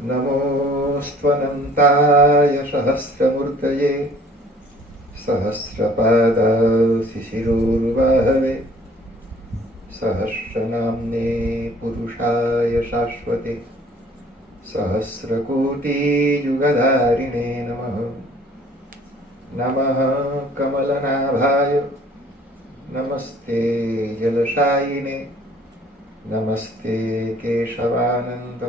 नमोऽस्त्वनन्ताय सहस्रमूर्तये सहस्रपादशिशिरोर्वहवे सहस्रनाम्ने पुरुषाय शाश्वते सहस्रकोटियुगधारिणे नमः। नमः कमलनाभाय नमस्ते जलशायिने नमस्ते केशवानन्द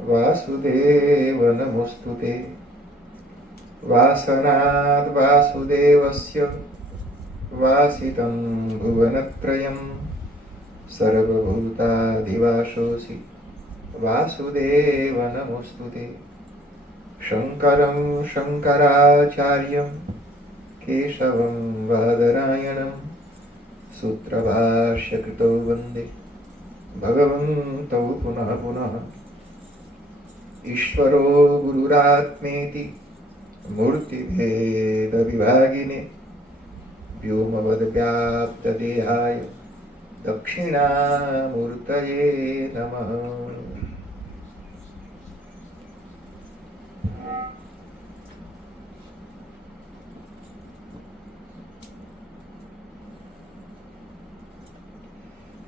वासुदेव नमोस्तुते। वासनाद् वासुदेवस्य वासितं भुवनत्रयं सर्वभूताधिवासोऽसि वासुदेव नमोस्तुते। शङ्करं शङ्कराचार्यं केशवं बादरायणं सूत्रभाष्यकृतौ वन्दे भगवन्तौ पुनः पुनः। ईश्वरो गुरुरात्मेति मूर्तिभेदविभागिने व्योमवद्व्याप्तदेहाय दक्षिणामूर्तये नमः।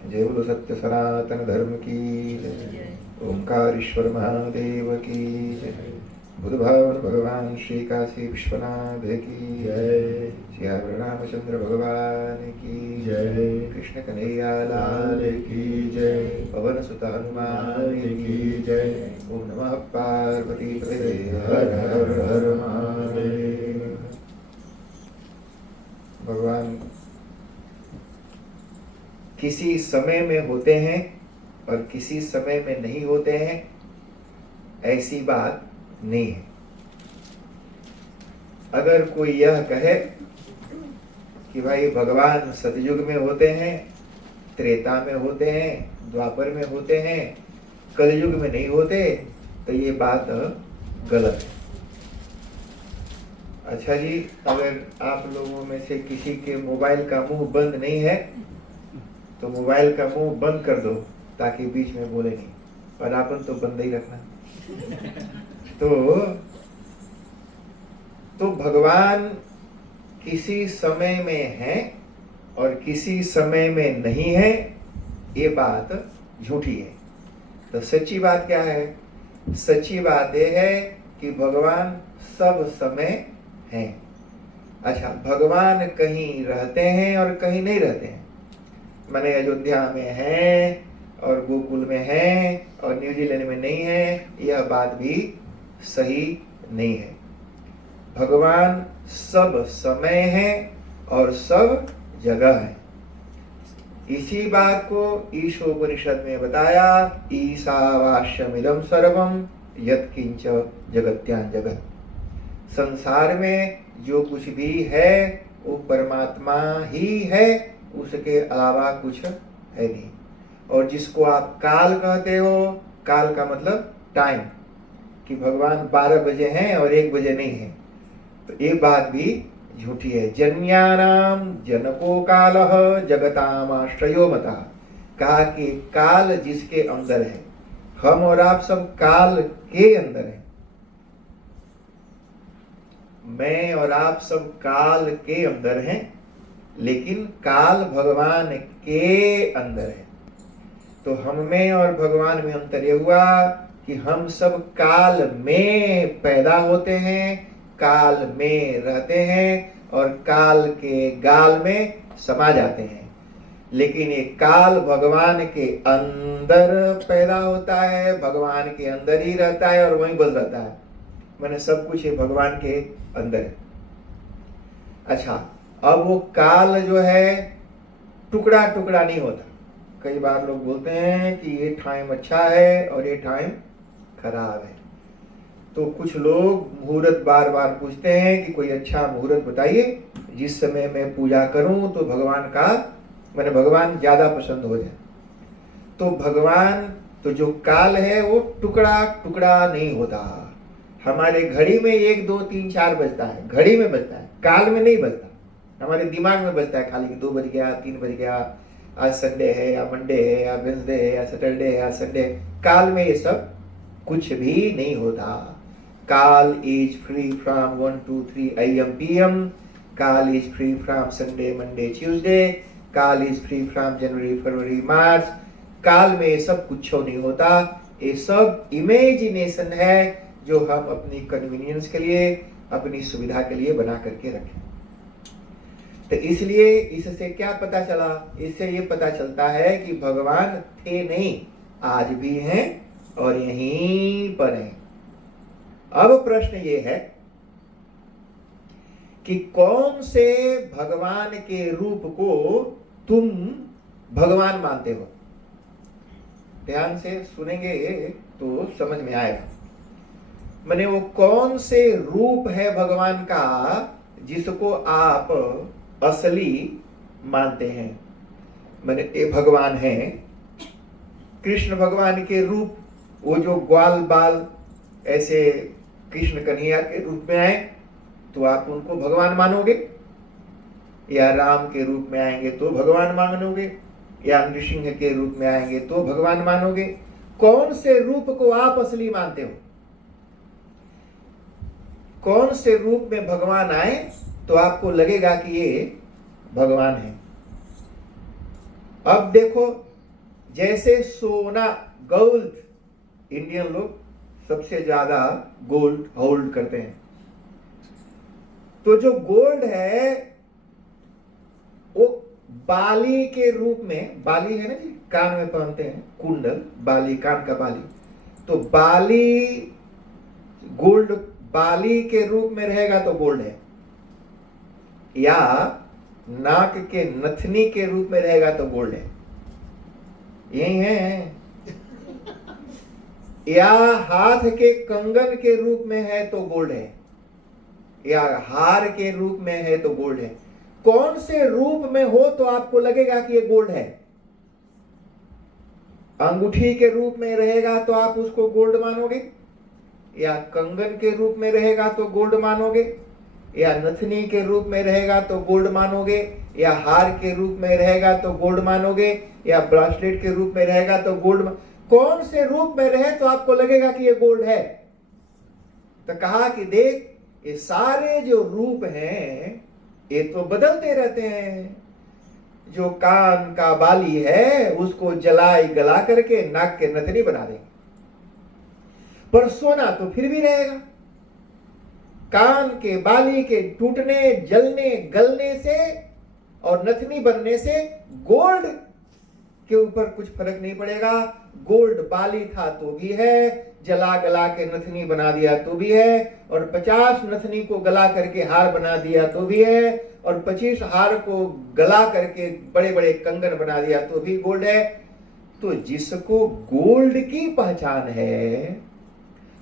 जय बोलो सत्य सनातन धर्म की जय। ओंकारेश्वर महादेव की जय। बुद्ध भगवान भगवान श्री काशी विश्वनाथ की जय। श्री रामचंद्र भगवान की जय। कृष्ण कन्हैया लाल की जय। पवन सुत हनुमान की जय। ओम नमः पार्वती पते हर हर हर महादेव। भगवान किसी समय में होते हैं और किसी समय में नहीं होते हैं, ऐसी बात नहीं है। अगर कोई यह कहे कि भाई भगवान सतयुग में होते हैं, त्रेता में होते हैं, द्वापर में होते हैं, कलयुग में नहीं होते, तो ये बात गलत है। अच्छा जी, अगर आप लोगों में से किसी के मोबाइल का मुंह बंद नहीं है तो मोबाइल का मुंह बंद कर दो ताकि बीच में बोले नहीं, और आपन तो बंद ही रखना। तो भगवान किसी समय में है और किसी समय में नहीं है, ये बात झूठी है। तो सच्ची बात क्या है? सच्ची बात यह है कि भगवान सब समय हैं। अच्छा, भगवान कहीं रहते हैं और कहीं नहीं रहते हैं। माने अयोध्या में है और गोकुल में है और न्यूजीलैंड में नहीं है, यह बात भी सही नहीं है। भगवान सब समय है और सब जगह है। इसी बात को ईशोपनिषद में बताया, ईशावास्यमिदं सर्वं यत्किंच जगत्यां जगत्। संसार में जो कुछ भी है वो परमात्मा ही है, उसके अलावा कुछ है नहीं। और जिसको आप काल कहते हो, काल का मतलब टाइम, कि भगवान 12 बजे हैं और 1 बजे नहीं है, तो ये बात भी झूठी है। जन्यानाम जनको कालः जगतामाश्रयो मतः। कहा कि काल जिसके अंदर है, हम और आप सब काल के अंदर हैं। मैं और आप सब काल के अंदर हैं, लेकिन काल भगवान के अंदर है। तो हम में और भगवान में अंतर यह हुआ कि हम सब काल में पैदा होते हैं, काल में रहते हैं और काल के गाल में समा जाते हैं। लेकिन ये काल भगवान के अंदर पैदा होता है, भगवान के अंदर ही रहता है और वहीं बस रहता है। मैंने सब कुछ ये भगवान के अंदर है। अच्छा, अब वो काल जो है टुकड़ा टुकड़ा नहीं होता। कई बार लोग बोलते हैं कि ये टाइम अच्छा है और ये टाइम खराब है। तो कुछ लोग मुहूर्त बार बार पूछते हैं कि कोई अच्छा मुहूर्त बताइए जिस समय मैं पूजा करूं तो भगवान का मैंने भगवान ज्यादा पसंद हो जाए। तो भगवान तो जो काल है वो टुकड़ा टुकड़ा नहीं होता। हमारे घड़ी में 1 2 3 4 बजता है, घड़ी में बजता है, काल में नहीं बजता। हमारे दिमाग में बजता है खाली कि 2 बज गया, 3 बज गया, आज संडे है या मंडे है या वेडनेसडे है या सैटरडे है या संडे। काल में ये सब कुछ भी नहीं होता। काल is free from 1 2 3 AM PM। काल is free from Sunday Monday Tuesday. काल इज फ्री फ्रॉम जनवरी फरवरी मार्च। काल में ये सब कुछ नहीं होता। ये सब इमेजिनेशन है जो हम अपनी कन्वीनियंस के लिए, अपनी सुविधा के लिए बना करके रखें। तो इसलिए इससे क्या पता चला? इससे ये पता चलता है कि भगवान थे नहीं, आज भी हैं और यहीं पर हैं। अब प्रश्न ये है कि कौन से भगवान के रूप को तुम भगवान मानते हो? ध्यान से सुनेंगे तो समझ में आएगा। माने वो कौन से रूप है भगवान का जिसको आप असली मानते हैं? माने ये भगवान है कृष्ण भगवान के रूप, वो जो ग्वाल बाल ऐसे कृष्ण कन्हैया के रूप में आए तो आप उनको भगवान मानोगे, या राम के रूप में आएंगे तो भगवान मानोगे, या नृसिंह के रूप में आएंगे तो भगवान मानोगे? कौन से रूप को आप असली मानते हो? कौन से रूप में भगवान आए तो आपको लगेगा कि ये भगवान है? अब देखो, जैसे सोना, गोल्ड, इंडियन लोग सबसे ज्यादा गोल्ड होल्ड करते हैं। तो जो गोल्ड है वो बाली के रूप में, बाली है ना जी, कान में पहनते हैं कुंडल, बाली, कान का बाली, तो बाली गोल्ड, बाली के रूप में रहेगा तो गोल्ड है, या नाक के नथनी के रूप में रहेगा तो गोल्ड है। यही है। या हाथ के कंगन के रूप में है तो गोल्ड है, या हार के रूप में है तो गोल्ड है। कौन से रूप में हो तो आपको लगेगा कि ये गोल्ड है? अंगूठी के रूप में रहेगा तो आप उसको गोल्ड मानोगे, या कंगन के रूप में रहेगा तो गोल्ड मानोगे, या नथनी के रूप में रहेगा तो गोल्ड मानोगे, या हार के रूप में रहेगा तो गोल्ड मानोगे, या ब्रासलेट के रूप में रहेगा तो गोल्ड। कौन से रूप में रहे तो आपको लगेगा कि ये गोल्ड है? तो कहा कि देख, ये सारे जो रूप हैं ये तो बदलते रहते हैं। जो कान का बाली है उसको जलाई गला करके नाक के नथनी बना देंगे, पर सोना तो फिर भी रहेगा। कान के बाली के टूटने, जलने, गलने से और नथनी बनने से गोल्ड के ऊपर कुछ फर्क नहीं पड़ेगा। गोल्ड बाली था तो भी है, जला गला के नथनी बना दिया तो भी है, और 50 नथनी को गला करके हार बना दिया तो भी है, और 25 हार को गला करके बड़े बड़े कंगन बना दिया तो भी गोल्ड है। तो जिसको गोल्ड की पहचान है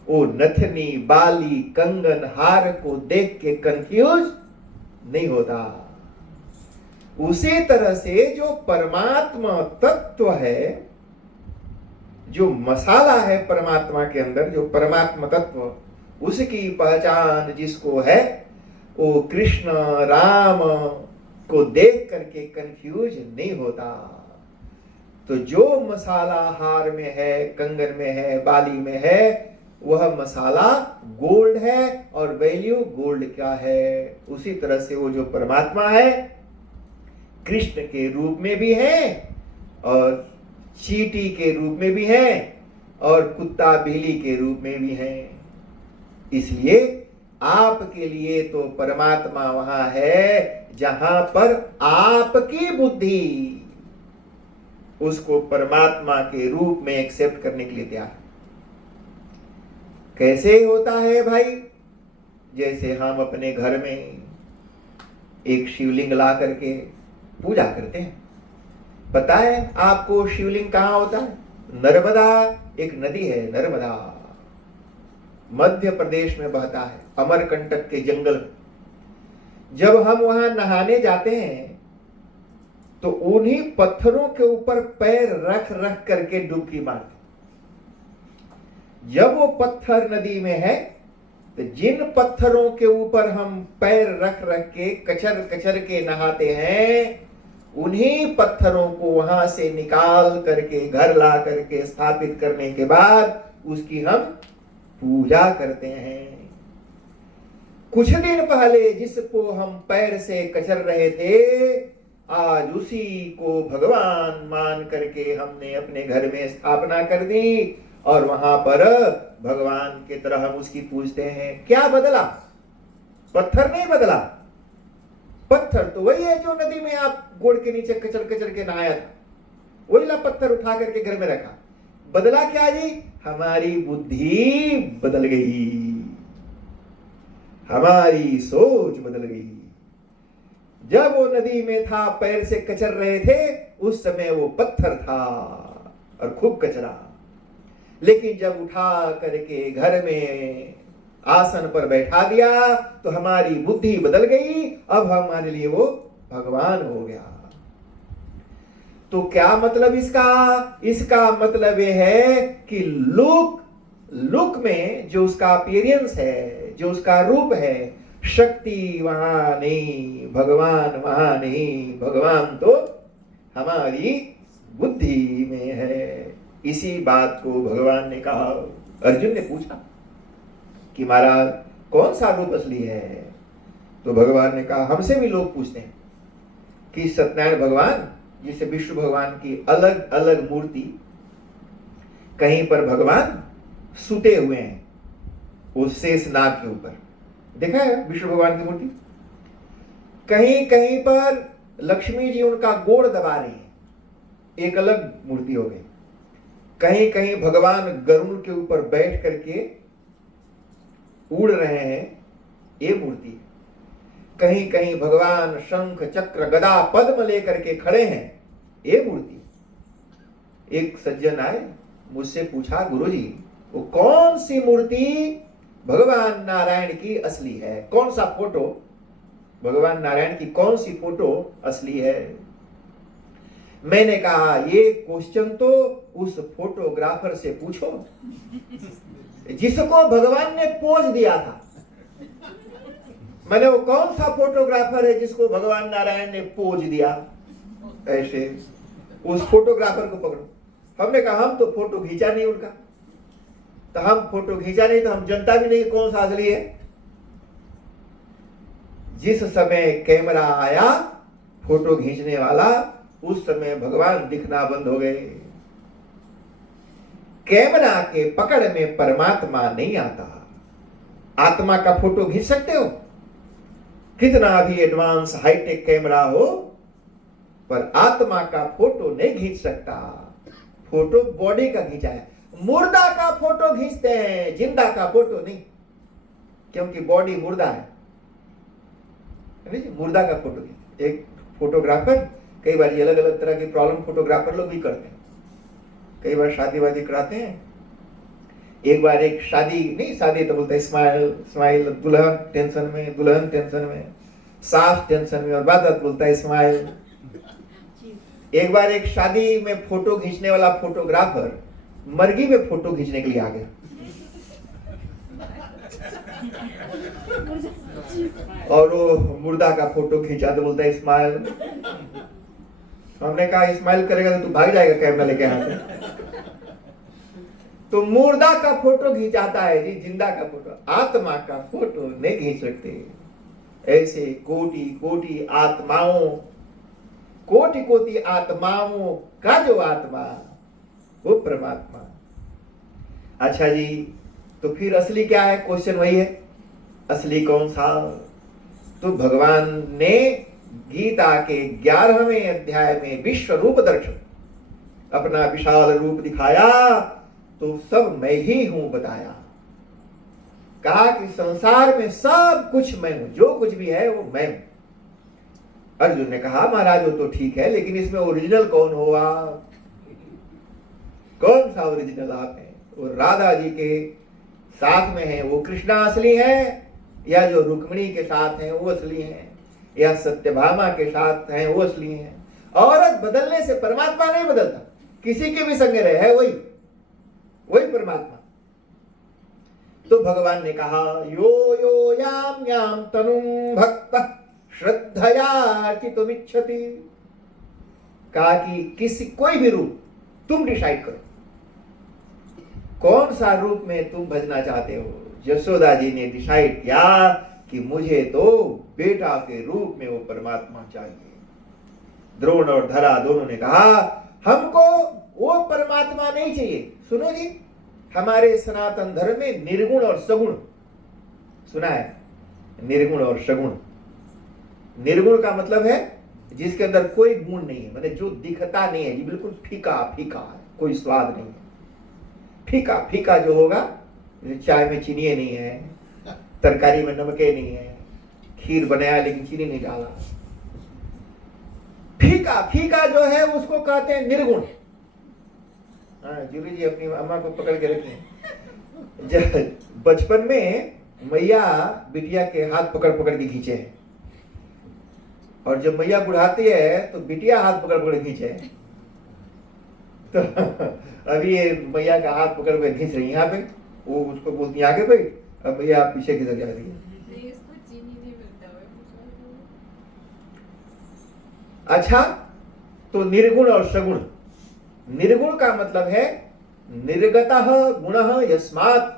वो नथनी, बाली, कंगन, हार को देख के कंफ्यूज नहीं होता। उसी तरह से जो परमात्मा तत्व है, जो मसाला है परमात्मा के अंदर, जो परमात्मा तत्व, उसकी पहचान जिसको है वो कृष्ण राम को देख करके कंफ्यूज नहीं होता। तो जो मसाला हार में है, कंगन में है, बाली में है, वह मसाला गोल्ड है और वैल्यू गोल्ड का है। उसी तरह से वो जो परमात्मा है कृष्ण के रूप में भी है और चींटी के रूप में भी है और कुत्ता बिल्ली के रूप में भी है। इसलिए आपके लिए तो परमात्मा वहां है जहां पर आपकी बुद्धि उसको परमात्मा के रूप में एक्सेप्ट करने के लिए तैयार है। कैसे होता है भाई? जैसे हम अपने घर में एक शिवलिंग ला करके पूजा करते हैं। पता है आपको शिवलिंग कहां होता है? नर्मदा, एक नदी है नर्मदा, मध्य प्रदेश में बहता है, अमरकंटक के जंगल में। जब हम वहां नहाने जाते हैं तो उन्हीं पत्थरों के ऊपर पैर रख रख करके डुबकी मारते। जब वो पत्थर नदी में है तो जिन पत्थरों के ऊपर हम पैर रख रख के कचर कचर के नहाते हैं उन्हीं पत्थरों को वहां से निकाल करके घर ला करके स्थापित करने के बाद उसकी हम पूजा करते हैं। कुछ दिन पहले जिसको हम पैर से कचर रहे थे, आज उसी को भगवान मान करके हमने अपने घर में स्थापना कर दी और वहां पर भगवान की तरह हम उसकी पूजते हैं। क्या बदला? पत्थर नहीं बदला। पत्थर तो वही है जो नदी में आप गोड़ के नीचे कचर कचर के नहाया था, वही ला पत्थर उठा करके घर में रखा। बदला क्या जी? हमारी बुद्धि बदल गई, हमारी सोच बदल गई। जब वो नदी में था, पैर से कचर रहे थे, उस समय वो पत्थर था और खूब कचरा। लेकिन जब उठा करके घर में आसन पर बैठा दिया तो हमारी बुद्धि बदल गई, अब हमारे लिए वो भगवान हो गया। तो क्या मतलब इसका? इसका मतलब यह है कि लुक में जो उसका अपीयरेंस है, जो उसका रूप है, शक्ति वहां नहीं, भगवान वहां नहीं। भगवान तो हमारी बुद्धि में है। इसी बात को भगवान ने कहा। अर्जुन ने पूछा कि महाराज कौन सा रूप असली है? तो भगवान ने कहा, हमसे भी लोग पूछते हैं कि सत्यनारायण भगवान, जिसे विष्णु भगवान की अलग अलग मूर्ति, कहीं पर भगवान सुते हुए हैं उस शेष नाग के ऊपर, देखा है विष्णु भगवान की मूर्ति। कहीं कहीं पर लक्ष्मी जी उनका गोड़ दबा रही है, एक अलग मूर्ति हो गई। कहीं कहीं भगवान गरुड़ के ऊपर बैठ करके उड़ रहे हैं, ये मूर्ति है। कहीं कहीं भगवान शंख चक्र गदा पद्म लेकर के खड़े हैं, ये मूर्ति। एक सज्जन आए, मुझसे पूछा, गुरुजी वो कौन सी मूर्ति भगवान नारायण की असली है? कौन सा फोटो भगवान नारायण की, कौन सी फोटो असली है? मैंने कहा, ये क्वेश्चन तो उस फोटोग्राफर से पूछो जिसको भगवान ने पोज दिया था। मैंने, वो कौन सा फोटोग्राफर है जिसको भगवान नारायण ने पोज दिया? ऐसे उस फोटोग्राफर को पकड़ो। हमने कहा, हम तो फोटो खींचा नहीं उनका, तो हम फोटो खींचा नहीं तो हम जनता भी नहीं कौन सा असली है। जिस समय कैमरा आया फोटो खींचने वाला, उस समय भगवान दिखना बंद हो गए। कैमरा के पकड़ में परमात्मा नहीं आता। आत्मा का फोटो खींच सकते हो, कितना भी एडवांस हाईटेक कैमरा हो, पर आत्मा का फोटो नहीं खींच सकता। फोटो बॉडी का खींचा है। मुर्दा का फोटो खींचते हैं, जिंदा का फोटो नहीं, क्योंकि बॉडी मुर्दा है। मुर्दा का फोटो खींच। एक फोटोग्राफर, कई बार ये अलग अलग तरह की प्रॉब्लम फोटोग्राफर लोग भी करते हैं। कई बार शादी वादी कराते हैं। एक बार एक शादी नहीं, शादी तो बोलते हैं स्माइल स्माइल, दुल्हन टेंशन में, दुल्हन टेंशन में, सास टेंशन में, और बात बोलता है स्माइल। एक बार एक शादी में फोटो खींचने वाला फोटोग्राफर मर्गी में फोटो खींचने के लिए आ गया, और वो मुर्दा का फोटो खींचा तो बोलता है स्माइल। हमने कहा, स्माइल करेगा तो तू भाग जाएगा कैमरा लेके हाथ में। तो मुर्दा का फोटो खींचाता है जी, जिंदा का फोटो, आत्मा का फोटो नहीं खींच सकते। ऐसे कोटि कोटि आत्माओं, कोटि कोटि आत्माओं का जो आत्मा, वो परमात्मा। अच्छा जी, तो फिर असली क्या है? क्वेश्चन वही है, असली कौन सा? तो भगवान ने गीता के 11वें अध्याय में विश्व रूप दर्शन, अपना विशाल रूप दिखाया, तो सब मैं ही हूं बताया। कहा कि संसार में सब कुछ मैं हूं, जो कुछ भी है वो मैं हूं। अर्जुन ने कहा, महाराज वो तो ठीक है, लेकिन इसमें ओरिजिनल कौन हो आप? कौन सा ओरिजिनल आप हैं? वो राधा जी के साथ में है वो कृष्णा असली है, या जो रुक्मिणी के साथ हैं वो असली हैं, या सत्यभामा के साथ हैं वो असली हैं? औरत बदलने से परमात्मा नहीं बदलता, किसी के भी संग रहे वही वही परमात्मा। तो भगवान ने कहा, यो यो याम याम तनुम भक्त श्रद्धया चितुमिच्छति। कहा कि किसी कोई भी रूप तुम डिसाइड करो, कौन सा रूप में तुम भजना चाहते हो। यशोदा जी ने डिसाइड किया कि मुझे तो बेटा के रूप में वो परमात्मा चाहिए। द्रोण और धरा दोनों ने कहा हमको वो परमात्मा नहीं चाहिए। सुनो जी, हमारे सनातन धर्म में निर्गुण और सगुण सुना है, निर्गुण और सगुण। निर्गुण का मतलब है जिसके अंदर कोई गुण नहीं है, मतलब जो दिखता नहीं है, ये बिल्कुल फीका फीका है, कोई स्वाद नहीं है। फीका फीका जो होगा, चाय में चीनी नहीं है, तरकारी में नमके नहीं है, खीर बनाया लेकिन चीनी नहीं डाला, फीका फीका जो है उसको कहते हैं निर्गुण। हाँ जूली जी अपनी अम्मा को पकड़ के रखिए। जब बचपन में मैया बिटिया के हाथ पकड़ पकड़ के खींचे है, और जब मैया बुढ़ाती है तो बिटिया हाथ पकड़ पकड़ खींचे है। तो अभी ये मैया का हाथ पकड़ के खींच रही है यहाँ पे, वो उसको बोलती है आगे भाई, अब मैया पीछे खिसक जा रही है। अच्छा, तो निर्गुण और सगुण। निर्गुण का मतलब है निर्गतः गुणः यस्मात्,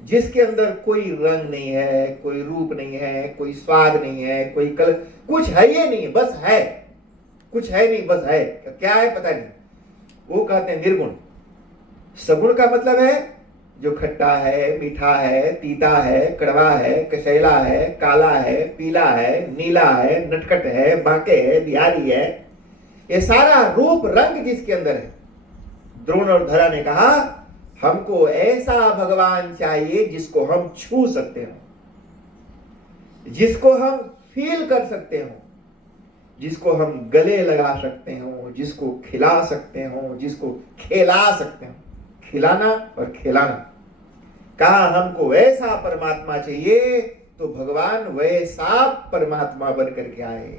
जिसके अंदर कोई रंग नहीं है, कोई रूप नहीं है, कोई स्वाद नहीं है, कोई कलर, कुछ है ये नहीं, बस है, कुछ है नहीं बस है, क्या है पता नहीं, वो कहते हैं निर्गुण। सगुण का मतलब है जो खट्टा है, मीठा है, तीता है, कड़वा है, कसेला है, काला है, पीला है, नीला है, नटखट है, बांके है, बिहारी है, ये सारा रूप रंग जिसके अंदर है। द्रोण और धरा ने कहा हमको ऐसा भगवान चाहिए जिसको हम छू सकते हो, जिसको हम फील कर सकते हो, जिसको हम गले लगा सकते हो, जिसको खिला सकते हो, जिसको खिला सकते हो, खिलाना और खिलाना। कहा हमको ऐसा परमात्मा चाहिए, तो भगवान वैसा परमात्मा बन करके आए,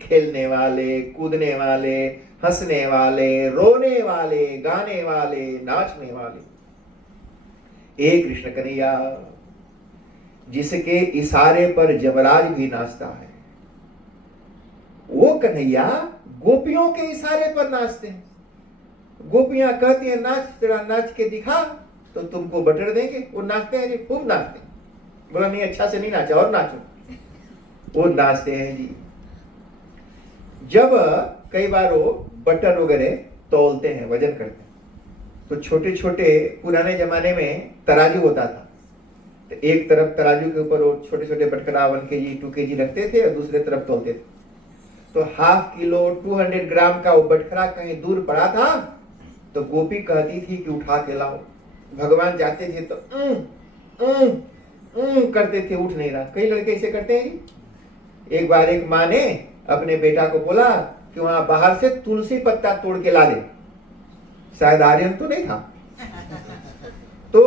खेलने वाले, कूदने वाले, हंसने वाले, रोने वाले, गाने वाले, नाचने वाले। एक कृष्ण कन्हैया जिसके इशारे पर जमराज भी नाचता है, वो कन्हैया गोपियों के इशारे पर नाचते हैं। गोपियां कहती हैं नाच, तेरा नाच के दिखा तो तुमको बटर देंगे। वो नाचते हैं जी, खूब नाचते हैं। बोला नहीं अच्छा से नहीं नाचा, और नाचो। वो नाचते हैं जी। जब कई बार वो बटर वगैरह तौलते हैं, वजन करते हैं, तो छोटे छोटे पुराने जमाने में तराजू होता था, तो एक तरफ तराजू के ऊपर वो छोटे छोटे बटकरा 1 kg 2 kg रखते थे और दूसरे तरफ तौलते थे। तो ½ किलो 200 ग्राम का वो बटखरा कहीं दूर पड़ा था, तो गोपी कहती थी कि उठा के लाओ। भगवान जाते थे तो करते थे, उठ नहीं रहा। कई लड़के ऐसे करते हैं जी। एक बार एक माँ ने अपने बेटा को बोला कि वहां बाहर से तुलसी पत्ता तोड़ के ला दे, शायद आर्यन तो नहीं था। तो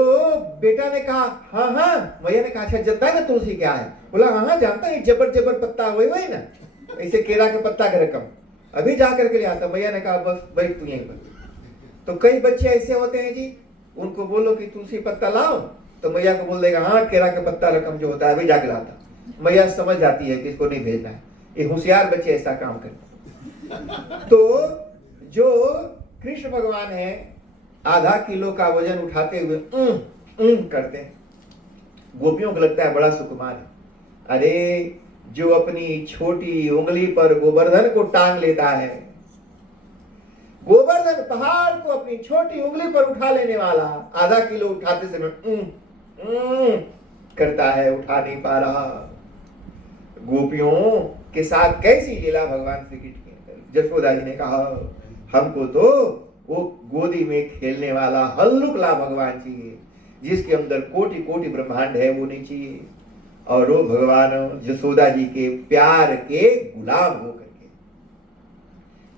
बेटा ने कहा हाँ हाँ। भैया ने कहा अच्छा जानता है ना तुलसी क्या है? बोला हाँ हाँ जानता है, जबर जबर पत्ता वही ना, ऐसे केला के पत्ता के रकम, अभी जा करके ले आता। भैया ने कहा बस बैठ तू यहीं पर। तो कई बच्चे ऐसे होते हैं जी, उनको बोलो कि तुलसी पत्ता लाओ, तो मैया को बोल देगा हाँ केला के पत्ता रकम जो होता है अभी जाके लाता। मैया समझ जाती है कि इसको नहीं भेजना है। ये होशियार बच्चे ऐसा काम करते। तो जो कृष्ण भगवान है ½ किलो का वजन उठाते हुए करते हैं, गोपियों को लगता है बड़ा सुकुमार है। अरे जो अपनी छोटी उंगली पर गोवर्धन को टांग लेता है, गोवर्धन पहाड़ को अपनी छोटी उंगली पर उठा लेने वाला, ½ किलो उठाते समय करता है, उठा नहीं पा रहा। गोपियों के साथ कैसी लीला भगवान श्री कृष्ण की। यशोदा जी ने कहा हमको तो वो गोदी में खेलने वाला हल्लुकला भगवान चाहिए, जिसके अंदर कोटि कोटि ब्रह्मांड है, वो नहीं चाहिए। और वो भगवान यशोदा जी के प्यार के गुलाम होकर के,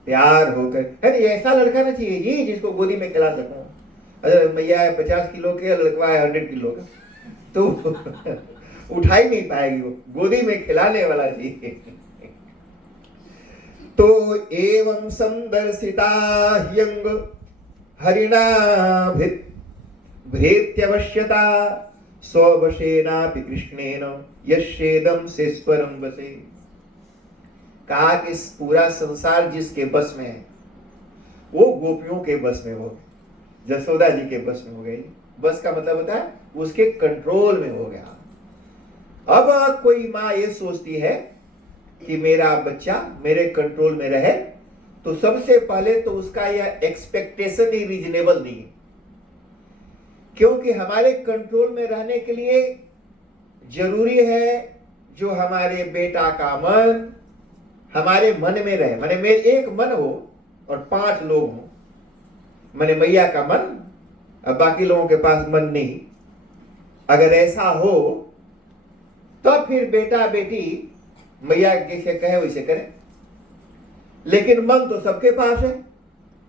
प्यार होकर, अरे ऐसा लड़का ना चाहिए जी जिसको गोदी में खिला सकूं। अरे मैया है 50 किलो के, लड़का है 100 किलो का, तो उठा ही नहीं पाएगी, वो गोदी में खिलाने वाला चाहिए। तो एवं संदर्शिता ह्यंग हरिणा भृत्यवश्यता स्ववशेनापि कृष्णेन यश्चेदं शेष्वरं वसे। कहा कि पूरा संसार जिसके बस में है, वो गोपियों के बस में हो गए, जसोदा जी के बस में हो गए। बस का मतलब होता है उसके कंट्रोल में हो गया। अब कोई माँ ये सोचती है कि मेरा बच्चा मेरे कंट्रोल में रहे, तो सबसे पहले तो उसका यह एक्सपेक्टेशन ही रीजनेबल नहीं है, क्योंकि हमारे कंट्रोल में रहने के लिए जरूरी है जो हमारे बेटा का मन हमारे मन में रहे। माने मेरे एक मन हो और 5 लोग हों, माने मैया का मन अब बाकी लोगों के पास मन नहीं, अगर ऐसा हो तो फिर बेटा बेटी मैया जैसे कहे वैसे करें। लेकिन मन तो सबके पास है,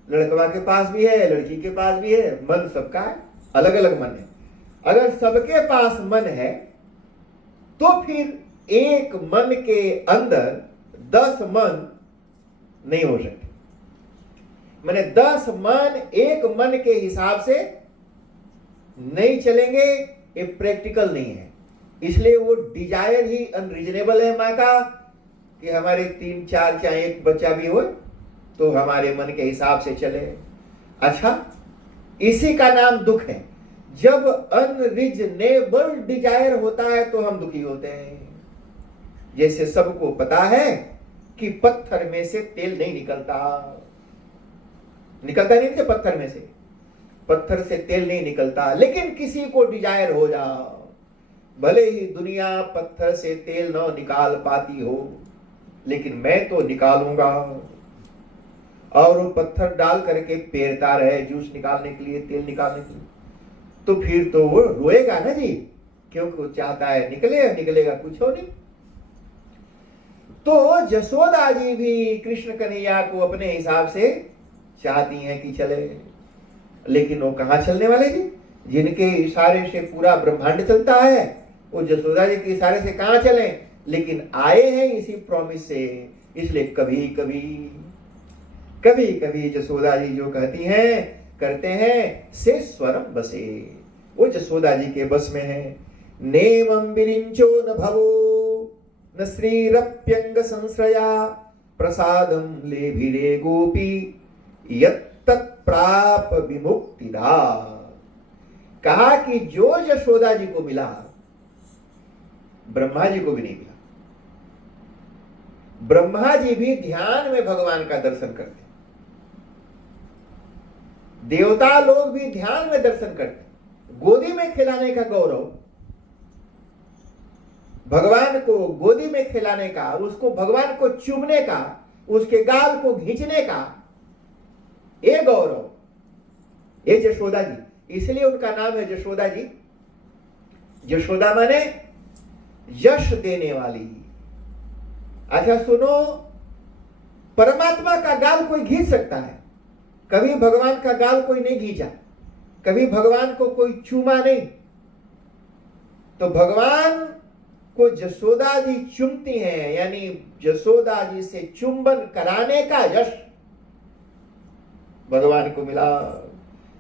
लड़कवा के पास भी है, लड़की के पास भी है, मन सबका है, अलग अलग मन है। अगर सबके पास मन है तो फिर एक मन के अंदर 10 मन नहीं हो सकते। मैंने 10 मन एक मन के हिसाब से नहीं चलेंगे, ये प्रैक्टिकल नहीं है। इसलिए वो डिजायर ही अनरीजनेबल है माँ का कि हमारे 3 4 चाहे एक बच्चा भी हो तो हमारे मन के हिसाब से चले। अच्छा, इसी का नाम दुख है। जब अनरीजनेबल डिजायर होता है तो हम दुखी होते हैं। जैसे सबको पता है कि पत्थर में से तेल नहीं निकलता, निकलता नहीं थे पत्थर में से, पत्थर से तेल नहीं निकलता, लेकिन किसी को डिजायर हो जा, भले ही दुनिया पत्थर से तेल न निकाल पाती हो, लेकिन मैं तो निकालूंगा। और वो पत्थर डाल करके पेरता रहे जूस निकालने के लिए, तेल निकालने के लिए, तो फिर तो वो रोएगा ना जी, क्योंकि वो चाहता है निकले, निकलेगा कुछ हो नहीं। तो जसोदा जी भी कृष्ण कन्हैया को अपने हिसाब से चाहती हैं कि चले, लेकिन वो कहां चलने वाले जी? जिनके इशारे से पूरा ब्रह्मांड चलता है वो जसोदा जी के इशारे से कहां चले? लेकिन आए हैं इसी प्रॉमिस से, इसलिए कभी कभी कभी कभी जसोदा जी जो कहती हैं करते हैं से स्वरम बसे, वो जसोदा जी के बस में है। नेमं विरिंचो न भवो न श्रीरप्यंग संश्रया प्रसादम लेभिरे गोपी यत्तत् प्राप विमुक्तिदा। कहा कि जो जशोदा जी को मिला ब्रह्मा जी को भी नहीं मिला। ब्रह्मा जी भी ध्यान में भगवान का दर्शन करते, देवता लोग भी ध्यान में दर्शन करते। गोदी में खिलाने का गौरव, भगवान को गोदी में खिलाने का, उसको भगवान को चूमने का, उसके गाल को खींचने का ये गौरव, ये जशोदा जी, इसलिए उनका नाम है जशोदा जी। जशोदा माने यश देने वाली। अच्छा सुनो, परमात्मा का गाल कोई खींच सकता है, कभी भगवान का गाल कोई नहीं खींचा, कभी भगवान को कोई चूमा नहीं। तो भगवान को जसोदा जी चूमती हैं, यानी जसोदा जी से चुंबन कराने का यश भगवान को मिला।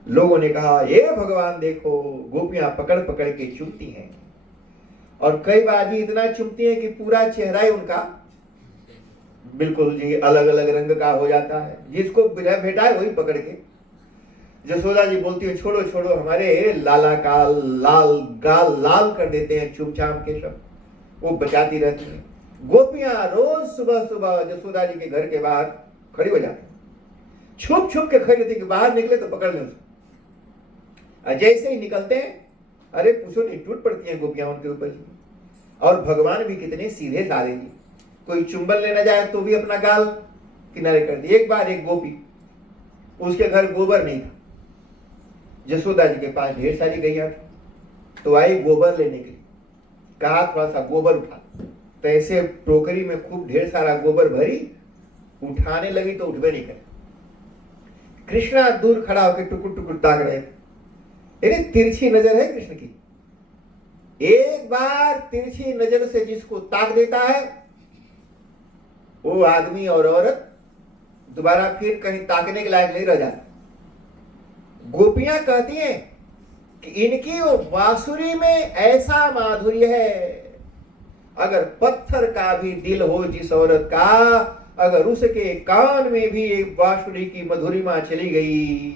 लोगों ने कहा ये भगवान देखो, गोपियां पकड़ पकड़ के चूमती हैं, और कई बार जी इतना चूमती हैं कि पूरा चेहरा ही उनका बिल्कुल जी अलग अलग रंग का हो जाता है। जिसको भेटा है वही पकड़ के जसोदा जी बोलती है छोड़ो छोड़ो, हमारे लाला का लाल गाल लाल कर देते हैं चुप चाम के सब। वो बचाती रहती है। गोपियां रोज सुबह सुबह जसोदा जी के घर के बाहर खड़ी हो जाती, छुप छुप के खड़ी रहती कि बाहर निकले तो पकड़ लें उसको। जैसे ही निकलते हैं, अरे पूछो नहीं, टूट पड़ती हैं गोपियां उनके ऊपर। और भगवान भी कितने सीधे साधे जी, कोई चुंबन लेना जाए तो भी अपना गाल किनारे कर दिए। एक बार एक गोपी, उसके घर गोबर नहीं था, जसोदा जी के पास ढेर सारी गैया थी, तो आई गोबर लेने के लिए, कहा थोड़ा सा गोबर उठा, तो ऐसे टोकरी में खूब ढेर सारा गोबर भरी, उठाने लगी तो उठबे नहीं करे। कृष्णा दूर खड़ा होकर टुकुर टुकुर ताक रहे थे। तिरछी नजर है कृष्ण की, एक बार तिरछी नजर से जिसको ताक देता है वो आदमी और औरत दोबारा फिर कहीं ताकने के लायक नहीं रह जाते। गोपियां कहती हैं कि इनकी वो बांसुरी में ऐसा माधुर्य है, अगर पत्थर का भी दिल हो जिस औरत का अगर उसके कान में भी एक बांसुरी की मधुरिमा चली गई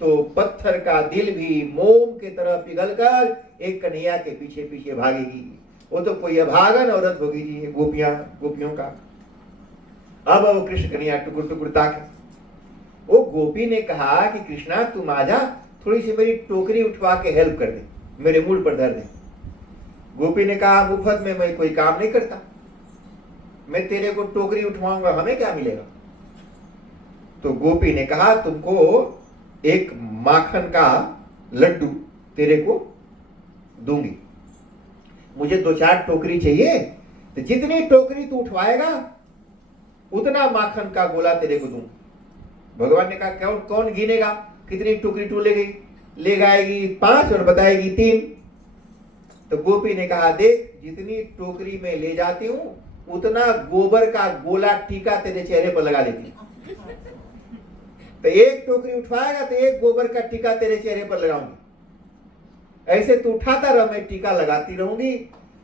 तो पत्थर का दिल भी मोम की तरह पिघलकर एक कन्हैया के पीछे पीछे भागेगी। वो तो कोई अभागन औरत होगी जी, गोपियों का। अब वो कृष्ण कन्हैया टुकुर टुकुर ताके। वो गोपी ने कहा कि कृष्णा तुम आजा, थोड़ी सी मेरी टोकरी उठवा के हेल्प कर दे, मेरे मूड पर धर दे। गोपी ने कहा मुफ्त में मैं कोई काम नहीं करता, मैं तेरे को टोकरी उठवाऊंगा, हमें क्या मिलेगा। तो गोपी ने कहा तुमको एक माखन का लड्डू तेरे को दूंगी, मुझे 2-4 टोकरी चाहिए, तो जितनी टोकरी तू उठवाएगा उतना माखन का गोला तेरे को दूंगा। भगवान ने कहा कौन गिनेगा कितनी टोकरी तू ले गाएगी 5 और बताएगी 3। तो गोपी ने कहा देख जितनी टोकरी में ले जाती हूं उतना गोबर का गोला टीका तेरे चेहरे पर लगा देती हूं। तो एक टोकरी उठवाएगा तो एक गोबर का टीका तेरे चेहरे पर लगाऊंगी, ऐसे तू उठाता रह मैं टीका लगाती रहूंगी।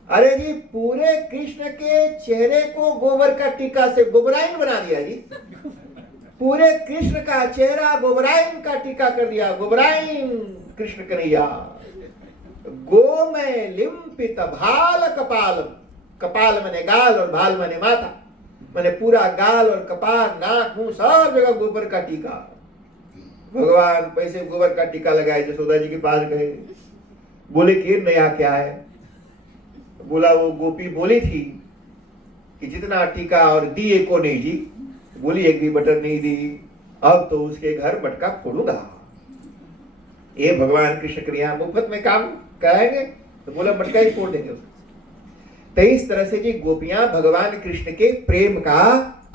अरे जी पूरे कृष्ण के चेहरे को गोबर का टीका से गोबराइन बना दिया जी, पूरे कृष्ण का चेहरा गोबराइन का टीका कर दिया। गोबराइन कृष्ण कन्हैया गो में लिम्पित भाल कपाल, कपाल मने गाल और भाल मने माथा, मैंने पूरा गाल और कपाल नाक मुंह सब जगह गोबर का टीका। भगवान पैसे गोबर का टीका लगाए, जसोदा जी के पास गए, बोले कि नया क्या है। बोला वो गोपी बोली थी कि जितना टीका और दिए को नहीं जी, बोली एक भी बटर नहीं दी, अब तो उसके घर मटका फोड़ूंगा। ये भगवान कृष्ण क्रिया मुफ्त में काम कराएंगे तो बोला मटका ही फोड़ देंगे उसको। तो इस तरह से जी गोपियां भगवान कृष्ण के प्रेम का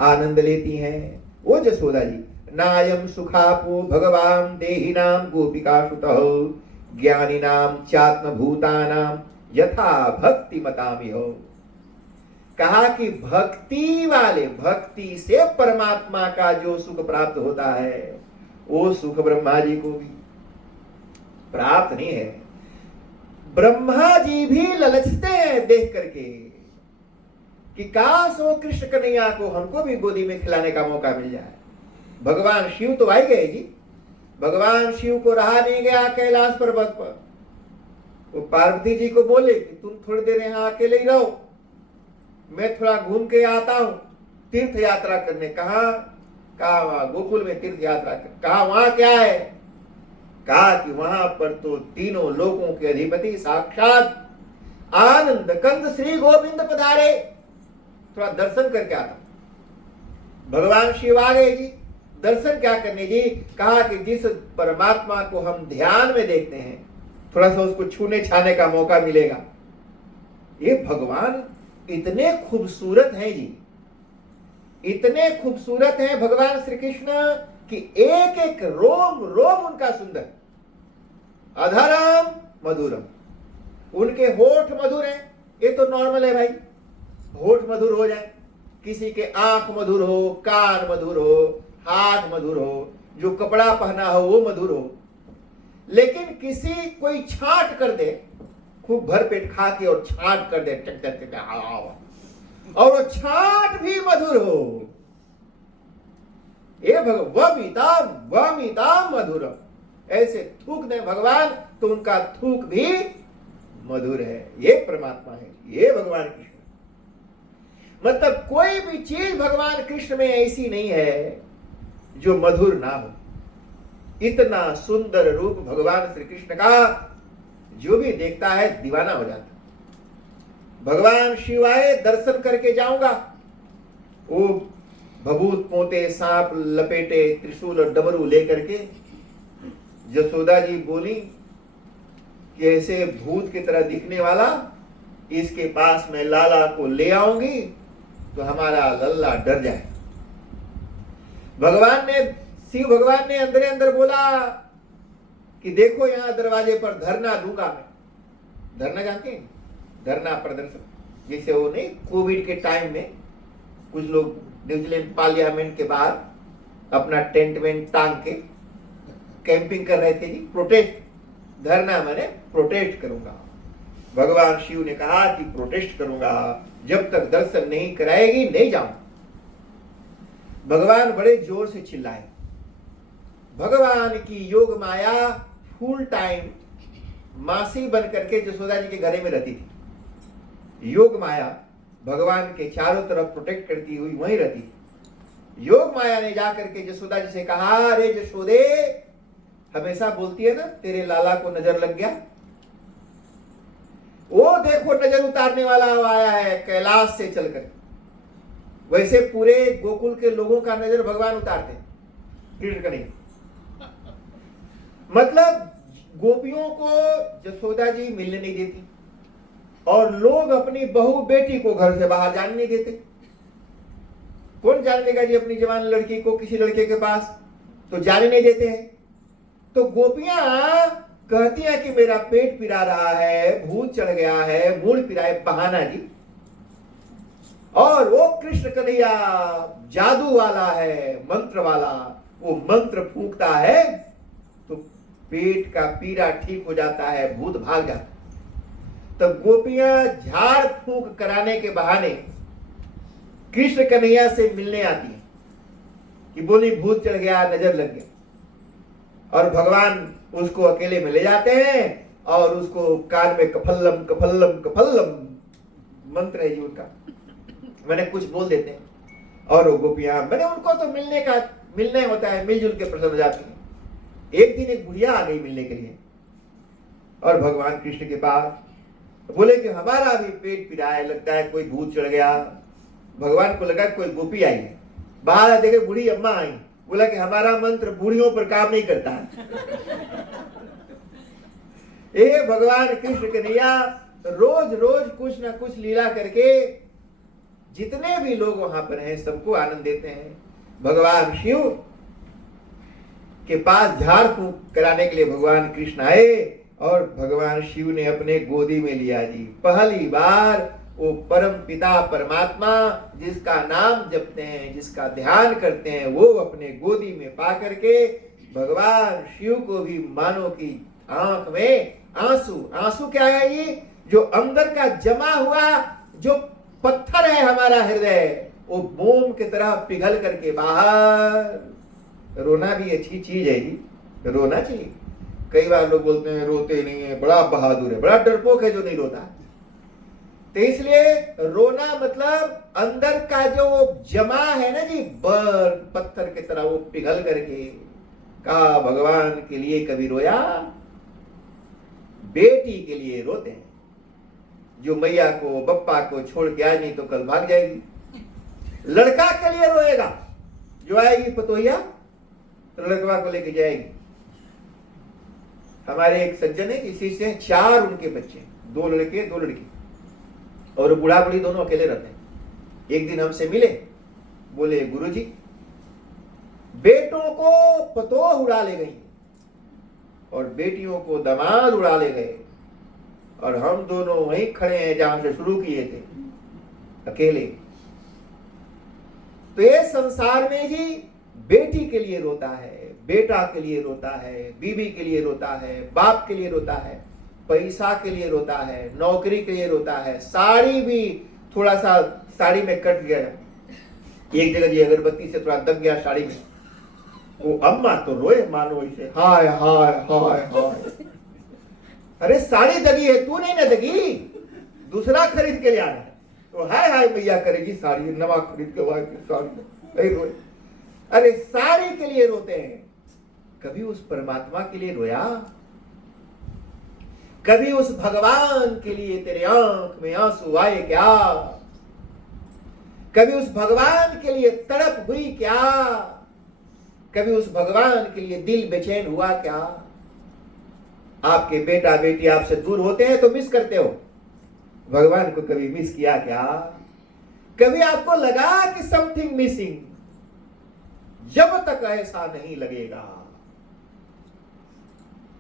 आनंद लेती हैं। वो जसोदा जी नायम सुखापो भगवान देहिनाम गोपिका सुतः ज्ञानिनाम चात्म भूतानाम यथा भक्ति मतामिहो। कहा कि भक्ति वाले, भक्ति से परमात्मा का जो सुख प्राप्त होता है वो सुख ब्रह्मा जी को भी प्राप्त नहीं है। ब्रह्मा जी भी ललचते हैं देख करके कि काश वो कृष्ण कन्हैया को हमको भी गोदी में खिलाने का मौका मिल जाए। भगवान शिव तो आई गए जी, भगवान शिव को रहा नहीं गया कैलाश पर्वत पर। वो पार्वती जी को बोले कि तुम थोड़ी देर यहाँ अकेले ही रहो, मैं थोड़ा घूम के आता हूं तीर्थ यात्रा करने। कहा वहां गोकुल में तीर्थ यात्रा कर। कहा वहां क्या है। कहा कि वहां पर तो तीनों लोकों के अधिपति साक्षात आनंद कंद श्री गोविंद पधारे, थोड़ा दर्शन करके आता। भगवान शिव आ गए जी, दर्शन क्या करने जी। कहा कि जिस परमात्मा को हम ध्यान में देखते हैं थोड़ा सा उसको छूने छाने का मौका मिलेगा। ये भगवान इतने खूबसूरत हैं जी, इतने खूबसूरत हैं भगवान श्री कृष्ण कि एक एक रोम रोम उनका सुंदर। अधरम मधुरम, उनके होठ मधुर हैं। ये तो नॉर्मल है भाई, होठ मधुर हो जाए, किसी के आंख मधुर हो, कान मधुर हो, हाथ मधुर हो, जो कपड़ा पहना हो वो मधुर हो, लेकिन किसी कोई छांट कर दे, खूब भर पेट खा के और छांट कर दे टक टक टक, और वो छांट भी मधुर हो, ये वमिताम मधुरम, ऐसे थूक दे भगवान तो उनका थूक भी मधुर है। ये परमात्मा है, ये भगवान कृष्ण। मतलब कोई भी चीज भगवान कृष्ण में ऐसी नहीं है जो मधुर ना हो। इतना सुंदर रूप भगवान श्री कृष्ण का जो भी देखता है दीवाना हो जाता। भगवान शिव आए, दर्शन करके जाऊंगा। वो भभूत पोते सांप लपेटे त्रिशूल और डमरू लेकर के जसोदा जी बोली कि ऐसे भूत की तरह दिखने वाला इसके पास में लाला को ले आऊंगी तो हमारा लल्ला डर जाए। शिव भगवान ने अंदर अंदर बोला कि देखो यहां दरवाजे पर धरना दूंगा मैं। धरना जानते हैं, धरना प्रदर्शन, जैसे वो नहीं कोविड के टाइम में कुछ लोग न्यूजीलैंड पार्लियामेंट के बाहर अपना टेंट वेंट टांग के कैंपिंग कर रहे थे जी, प्रोटेस्ट। धरना मैंने प्रोटेस्ट करूंगा। भगवान शिव ने कहा कि प्रोटेस्ट करूंगा, जब तक दर्शन नहीं कराएगी नहीं जाऊं। भगवान बड़े जोर से चिल्लाए। भगवान की योग माया फुल टाइम मासी बन करके जसोदा जी के घरे में रहती थी। योग माया भगवान के चारों तरफ प्रोटेक्ट करती हुई वहीं रहती थी। योग माया ने जाकर के जसोदा जी से कहा, अरे जसोदे, हमेशा बोलती है ना तेरे लाला को नजर लग गया, वो देखो नजर उतारने वाला आया है कैलाश से चलकर। वैसे पूरे गोकुल के लोगों का नजर भगवान उतारते, कृष्ण का नहीं। मतलब गोपियों को जसोदा जी मिलने नहीं देती और लोग अपनी बहू बेटी को घर से बाहर जाने नहीं देते। कौन जाने देगा जी अपनी जवान लड़की को किसी लड़के के पास, तो जाने नहीं देते हैं। तो गोपियां कहती हैं कि मेरा पेट पिरा रहा है, भूत चढ़ गया है, मूड पिराए, बहाना जी। और वो कृष्ण कन्हैया जादू वाला है, मंत्र वाला, वो मंत्र फूंकता है तो पेट का पीड़ा ठीक हो जाता है, भूत भाग जाता है। तब गोपियां झाड़ फूंक कराने के बहाने कृष्ण कन्हैया से मिलने आती है कि बोली भूत चढ़ गया, नजर लग गया। और भगवान उसको अकेले में ले जाते हैं और उसको कान में कफल्लम कफल्लम कफल्लम मंत्र है जी उनका, मैंने कुछ बोल देते हैं और वो गोपियां, मैंने उनको तो मिलने होता है, मिलजुल के प्रसन्न हो जाती है। एक दिन एक बुढ़िया आ गई मिलने के लिए और भगवान कृष्ण के पास, बोले कि हमारा भी पेट पिराए, लगता है कोई भूत चढ़ गया। भगवान को लगा कोई गोपी आई है, बाहर देखे बूढ़ी अम्मा आई, बोला कि हमारा मंत्र बूढ़ियों पर काम नहीं करता है। ये भगवान कृष्ण कन्हैया रोज रोज कुछ ना कुछ लीला करके जितने भी लोग वहां पर हैं सबको आनंद देते हैं। भगवान शिव के पास झाड़ फूंक कराने के लिए भगवान कृष्ण आए और भगवान शिव ने अपने गोदी में लिया जी। पहली बार वो परम पिता परमात्मा जिसका नाम जपते हैं, जिसका ध्यान करते हैं, वो अपने गोदी में पा करके भगवान शिव को भी मानो कि आंख में आंसू, आंसू क्या है ये, जो अंदर का जमा हुआ जो पत्थर है हमारा हृदय, वो मोम की तरह पिघल करके बाहर। रोना भी अच्छी चीज है जी, रोना चाहिए। कई बार लोग बोलते हैं रोते नहीं है, बड़ा बहादुर है, बड़ा डरपोक है जो नहीं रोता। तो इसलिए रोना मतलब अंदर का जो जमा है ना जी, बर्फ पत्थर की तरह वो पिघल करके। कहा भगवान के लिए कभी रोया, बेटी के लिए रोते हैं जो मैया को बप्पा को छोड़ के आज नहीं तो कल भाग जाएगी। लड़का के लिए रोएगा, जो आएगी पतोहिया तो लड़का को लेके जाएगी। हमारे एक सज्जन है, किसी से 4 उनके बच्चे, 2 लड़के 2 लड़की, और बूढ़ा बूढ़ी दोनों अकेले रहते हैं। एक दिन हमसे मिले, बोले गुरुजी बेटों को पतोह उड़ा ले गई और बेटियों को दामाद उड़ा ले गए और हम दोनों वहीं खड़े हैं जहां से शुरू किए थे, अकेले। तो ये संसार में जी बेटी के लिए रोता है, बेटा के लिए रोता है, बीवी के लिए रोता है, बाप के लिए रोता है, पैसा के लिए रोता है, नौकरी के लिए रोता है। साड़ी भी थोड़ा सा साड़ी में कट गया, एक जगह जी अगरबत्ती से थोड़ा दब गया साड़ी में, वो अम्मा तो रोए मानो इसे, हाय हाय हाय हाय। अरे साड़ी दगी है, तू नहीं ना दगी, दूसरा खरीद के ले आना है, तो हाय हाय मैया करेगी साड़ी, नवा खरीद के लाए साड़ी, रोए। अरे साड़ी के लिए रोते हैं, कभी उस परमात्मा के लिए रोया? कभी उस भगवान के लिए तेरे आंख में आंसू आए क्या? कभी उस भगवान के लिए तड़प हुई क्या? कभी उस भगवान के लिए दिल बेचैन हुआ क्या? आपके बेटा बेटी आपसे दूर होते हैं तो मिस करते हो, भगवान को कभी मिस किया क्या? कभी आपको लगा कि समथिंग मिसिंग? जब तक ऐसा नहीं लगेगा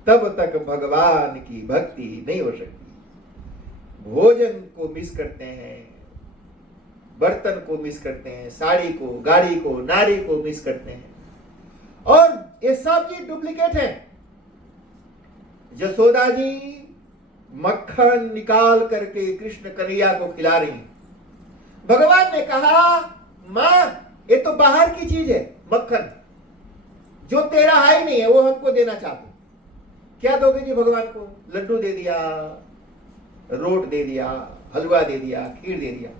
तब तक भगवान की भक्ति नहीं हो सकती। भोजन को मिस करते हैं, बर्तन को मिस करते हैं, साड़ी को, गाड़ी को, नारी को मिस करते हैं, और ये सब चीज डुप्लीकेट है। जसोदा जी मक्खन निकाल करके कृष्ण कन्हैया को खिला रही। भगवान ने कहा मां ये तो बाहर की चीज है, मक्खन जो तेरा है ही नहीं है, वो हमको देना चाहते। क्या दोगे जी भगवान को? लड्डू दे दिया, रोट दे दिया, हलवा दे दिया, खीर दे दिया।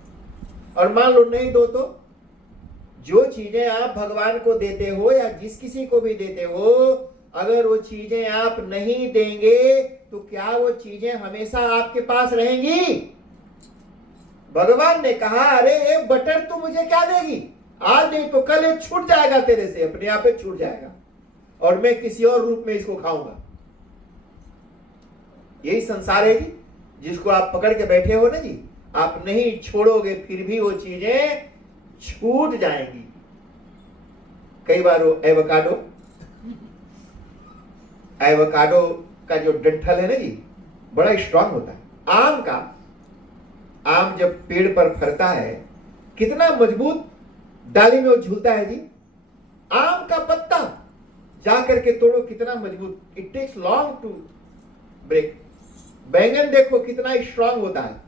और मान लो नहीं दो तो? जो चीजें आप भगवान को देते हो या जिस किसी को भी देते हो, अगर वो चीजें आप नहीं देंगे तो क्या वो चीजें हमेशा आपके पास रहेंगी? भगवान ने कहा, अरे ये बटर तू मुझे क्या देगी? आज नहीं तो कल ये छूट जाएगा तेरे से, अपने आप ही छूट जाएगा और मैं किसी और रूप में इसको खाऊंगा। यही संसार है जी, जिसको आप पकड़ के बैठे हो ना जी, आप नहीं छोड़ोगे फिर भी वो चीजें छूट जाएंगी। कई बार वो एवोकाडो का जो डंठल है ना जी, बड़ा स्ट्रांग होता है। आम जब पेड़ पर फरता है, कितना मजबूत डाली में वो झूलता है जी। आम का पत्ता जाकर के तोड़ो, कितना मजबूत, it takes long to break. बैंगन देखो कितना स्ट्रांग होता है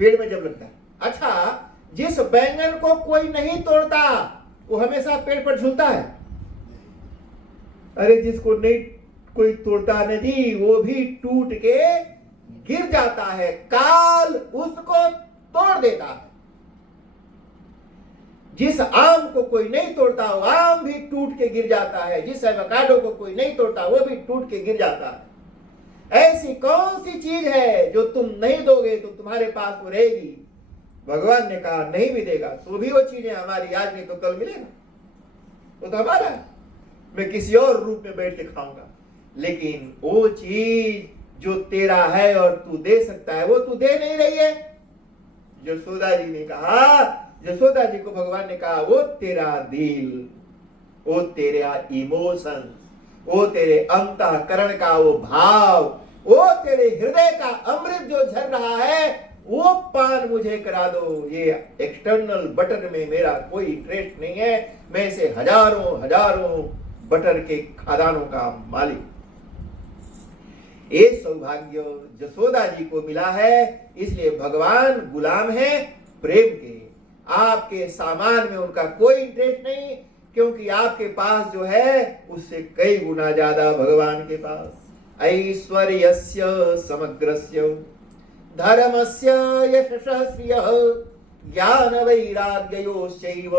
पेड़ में जब लगता है। अच्छा, जिस बैंगन को कोई नहीं तोड़ता वो हमेशा पेड़ पर झूलता है। अरे जिसको नहीं कोई तोड़ता नहीं, वो भी टूट के गिर जाता है, काल उसको तोड़ देता है। जिस आम को कोई नहीं तोड़ता वो आम भी टूट के गिर जाता है, जिस एवोकाडो को कोई नहीं तोड़ता वो भी टूट के गिर जाता है। ऐसी कौन सी चीज है जो तुम नहीं दोगे तो तुम्हारे पास वो रहेगी? भगवान ने कहा नहीं भी देगा तो भी वो चीजें हमारी, आज नहीं तो कल मिलेगा, वो तो हमारा है, मैं किसी और रूप में बैठ के खाऊंगा। लेकिन वो चीज जो तेरा है और तू दे सकता है, वो तू दे नहीं रही है। यशोदा जी ने कहा, यशोदा जी को भगवान ने कहा, वो तेरा दिल, वो तेरा इमोशन, वो तेरे अंतःकरण का वो भाव, वो तेरे हृदय का अमृत जो झर रहा है, वो पान मुझे करा दो। ये एक्सटर्नल बटर में मेरा कोई इंटरेस्ट नहीं है, मैं से हजारों बटर के खदानों का मालिक। ये सौभाग्य यशोदा जी को मिला है, इसलिए भगवान गुलाम है प्रेम के। आपके सामान में उनका कोई इंटरेस्ट नहीं, क्योंकि आपके पास जो है उससे कई गुना ज्यादा भगवान के पास। ऐश्वर्यस्य समग्रस्य धर्मस्य यशसः श्रियः ज्ञान वैराग्ययोश्चैव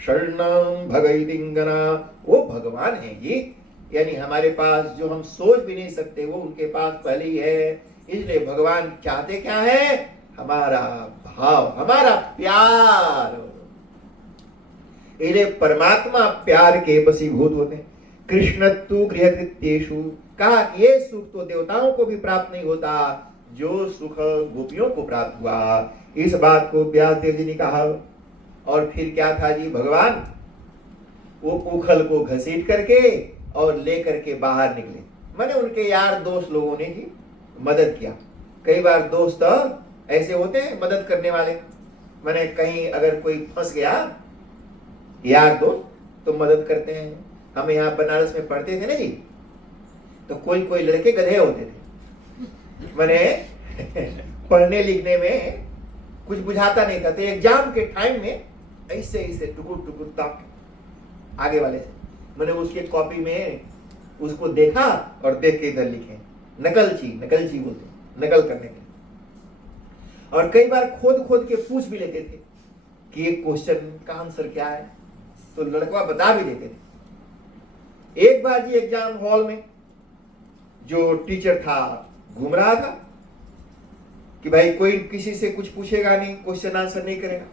शरणं भगैदिंगना। वो भगवान है जी, यानी हमारे पास जो हम सोच भी नहीं सकते वो उनके पास पहले ही है। इसलिए भगवान चाहते क्या है? हमारा भाव, हमारा प्यार। इसलिए परमात्मा प्यार के वशीभूत होते हैं। कृष्णत्तु गृहकृत्येषु, कहा कि ये सुख तो देवताओं को भी प्राप्त नहीं होता जो सुख गोपियों को प्राप्त हुआ। इस बात को व्यासदेव जी ने कहा। और फिर क्या था जी, भगवान वो उखल को घसीट करके और लेकर के बाहर निकले। मैंने उनके यार दोस्त लोगों ने जी मदद किया। कई बार दोस्त ऐसे होते हैं मदद करने वाले। मैंने कहीं अगर कोई फंस गया यार दोस्त तो मदद करते हैं। हम यहाँ बनारस में पढ़ते थे ना जी, तो कोई कोई लड़के गधे होते थे। मैंने पढ़ने लिखने में कुछ बुझाता नहीं था, तो एग्जाम के टाइम में ऐसे ऐसे टुकुर टुकुर ताक आगे वाले से मैंने उसके कॉपी में उसको देखा और देख के इधर लिखे। नकलची बोलते, नकल करने के। और कई बार खोद खोद के पूछ भी लेते थे कि ये क्वेश्चन का आंसर क्या है, तो लड़का बता भी देते थे। एक बार जी एग्जाम हॉल में जो टीचर था घूम रहा था कि भाई कोई किसी से कुछ पूछेगा नहीं, क्वेश्चन आंसर नहीं करेगा।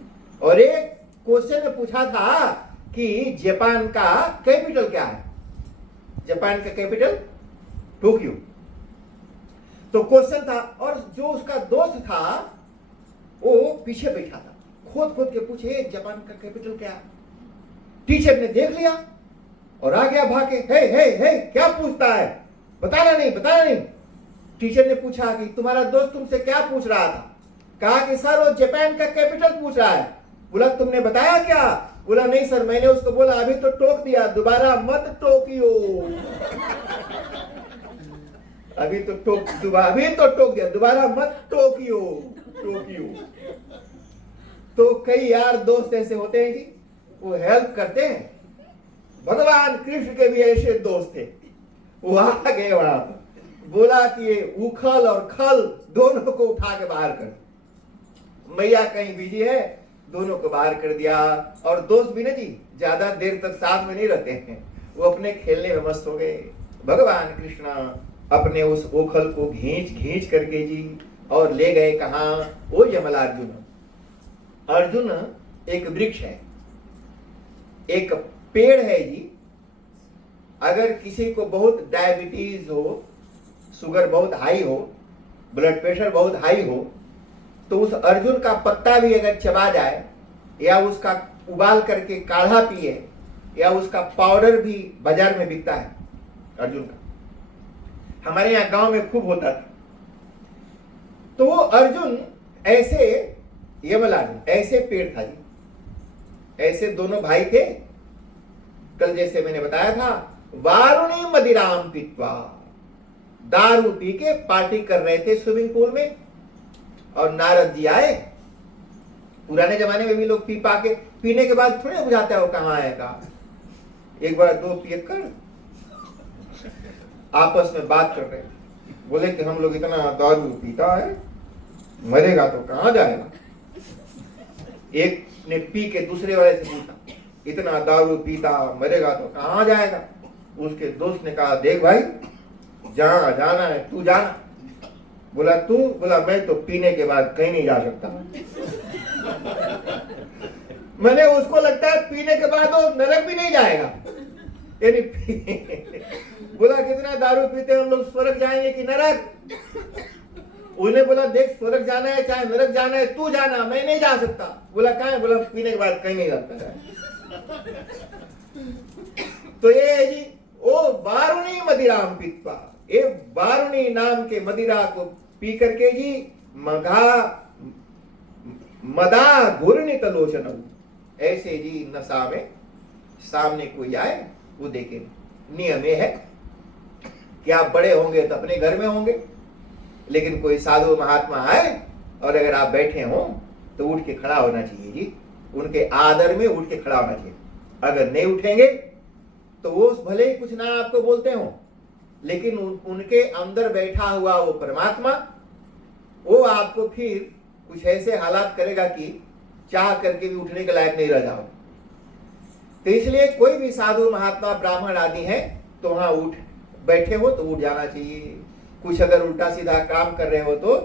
और एक क्वेश्चन में पूछा था कि जापान का कैपिटल क्या है। जापान का कैपिटल टोक्यो। तो क्वेश्चन था और जो उसका दोस्त था वो पीछे बैठा था, खोद खोद के पूछे जापान का कैपिटल क्या है। टीचर ने देख लिया और आ गया भागे, हे क्या पूछता है, बताना नहीं। टीचर ने पूछा कि तुम्हारा दोस्त तुमसे क्या पूछ रहा था। कहा कि सर वो जापान का कैपिटल पूछ रहा है। बोला तुमने बताया क्या। बोला नहीं सर, मैंने उसको बोला अभी तो टोक दिया, दोबारा मत टोकियो। अभी तो टोक दिया, दोबारा मत टोकियो। तो कई यार दोस्त ऐसे होते हैं जी, वो हेल्प करते हैं। भगवान कृष्ण के भी ऐसे दोस्त थे, वो आ गए वहां पर, बोला कि ये उखल और खल दोनों को उठा के बाहर कर, मैया कहीं बिजी है, दोनों को बाहर कर दिया। और दोस्त भी ना जी ज्यादा देर तक साथ में नहीं रहते हैं, वो अपने खेलने में मस्त हो गए। भगवान कृष्ण अपने उस ओखल को खींच खींच करके जी और ले गए कहां, वो यमलार्जुन। अर्जुन एक वृक्ष है, एक पेड़ है जी। अगर किसी को बहुत डायबिटीज हो, शुगर बहुत हाई हो, ब्लड प्रेशर बहुत हाई हो, तो उस अर्जुन का पत्ता भी अगर चबा जाए या उसका उबाल करके काढ़ा पिए या उसका पाउडर भी बाजार में बिकता है अर्जुन का, हमारे यहाँ गांव में खूब होता था। तो वो अर्जुन ऐसे यमलार्जुन ऐसे पेड़ था जी, ऐसे दोनों भाई थे। कल जैसे मैंने बताया था, वारुणी मदिराम पीत्वा, दारू पी के पार्टी कर रहे थे स्विमिंग पूल में, और नारद जी आए। पुराने जमाने में भी लोग पी पाके पीने के बाद थोड़े बुझाता है वो कहाँ आएगा, एक बार दो पिए कर आपस में बात कर रहे थे। बोले कि हम लोग इतना दारू पीता है, मरेगा तो कहाँ जाएगा। एक ने पी के दूसरे वाले से पूछा, इतना दारू पीता मरेगा तो कहाँ जाएगा। उसके दोस्त ने कहा, देख भाई जहां जाना है तू जाना। बोला तू, बोला मैं तो पीने के बाद कहीं नहीं जा सकता। मैंने उसको लगता है पीने के बाद वो नरक भी नहीं जाएगा, यानी बोला कितना दारू पीते हम लोग, स्वर्ग जाएंगे कि नरक। उन्हें बोला देख स्वर्ग जाना है चाहे नरक जाना है तू जाना, मैं नहीं जा सकता। बोला कहाँ है, बोला पीने के बाद कहीं नहीं जाता है। तो ये है जी ओ वारुणी मदिराम पीत्वा, ये वारुणी नाम के मदिरा को पी करके जी मदा घूर्णित लोचन, ऐसे जी नशा में सामने कोई आए वो देखे। नियम ये है कि आप बड़े होंगे तो अपने घर में होंगे, लेकिन कोई साधु महात्मा आए और अगर आप बैठे हो तो उठ के खड़ा होना चाहिए जी, उनके आदर में उठ के खड़ा होना चाहिए। अगर नहीं उठेंगे तो वो भले ही कुछ ना आपको बोलते हो, लेकिन उनके अंदर बैठा हुआ वो परमात्मा, वो आपको फिर कुछ ऐसे हालात करेगा कि चाह करके भी उठने के लायक नहीं रह जाओ। तो इसलिए कोई भी साधु महात्मा ब्राह्मण आदि है तो वहां उठ बैठे हो तो उठ जाना चाहिए। कुछ अगर उल्टा सीधा काम कर रहे हो तो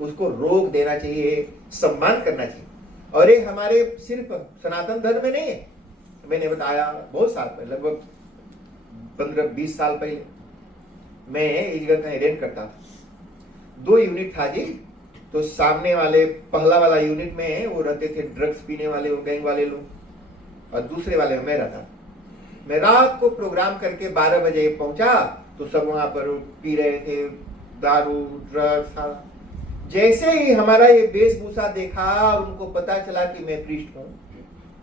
उसको रोक देना चाहिए, सम्मान करना चाहिए। और ये हमारे सिर्फ सनातन धर्म में नहीं है, मैंने बताया बहुत साल पहले, लगभग 15-20 साल पहले मैं इस जगह कहीं रेंट करता था। 2 यूनिट था जी, तो सामने वाले पहला वाला यूनिट में वो रहते थे ड्रग्स पीने वाले, वो गैंग वाले लोग, और दूसरे वाले में मैं रहता। मैं रात को प्रोग्राम करके 12 बजे पहुंचा तो सब वहां पर पी रहे थे दारू ड्रग्स। जैसे ही हमारा ये वेशभूषा देखा और उनको पता चला कि मैं प्रीस्ट हूँ,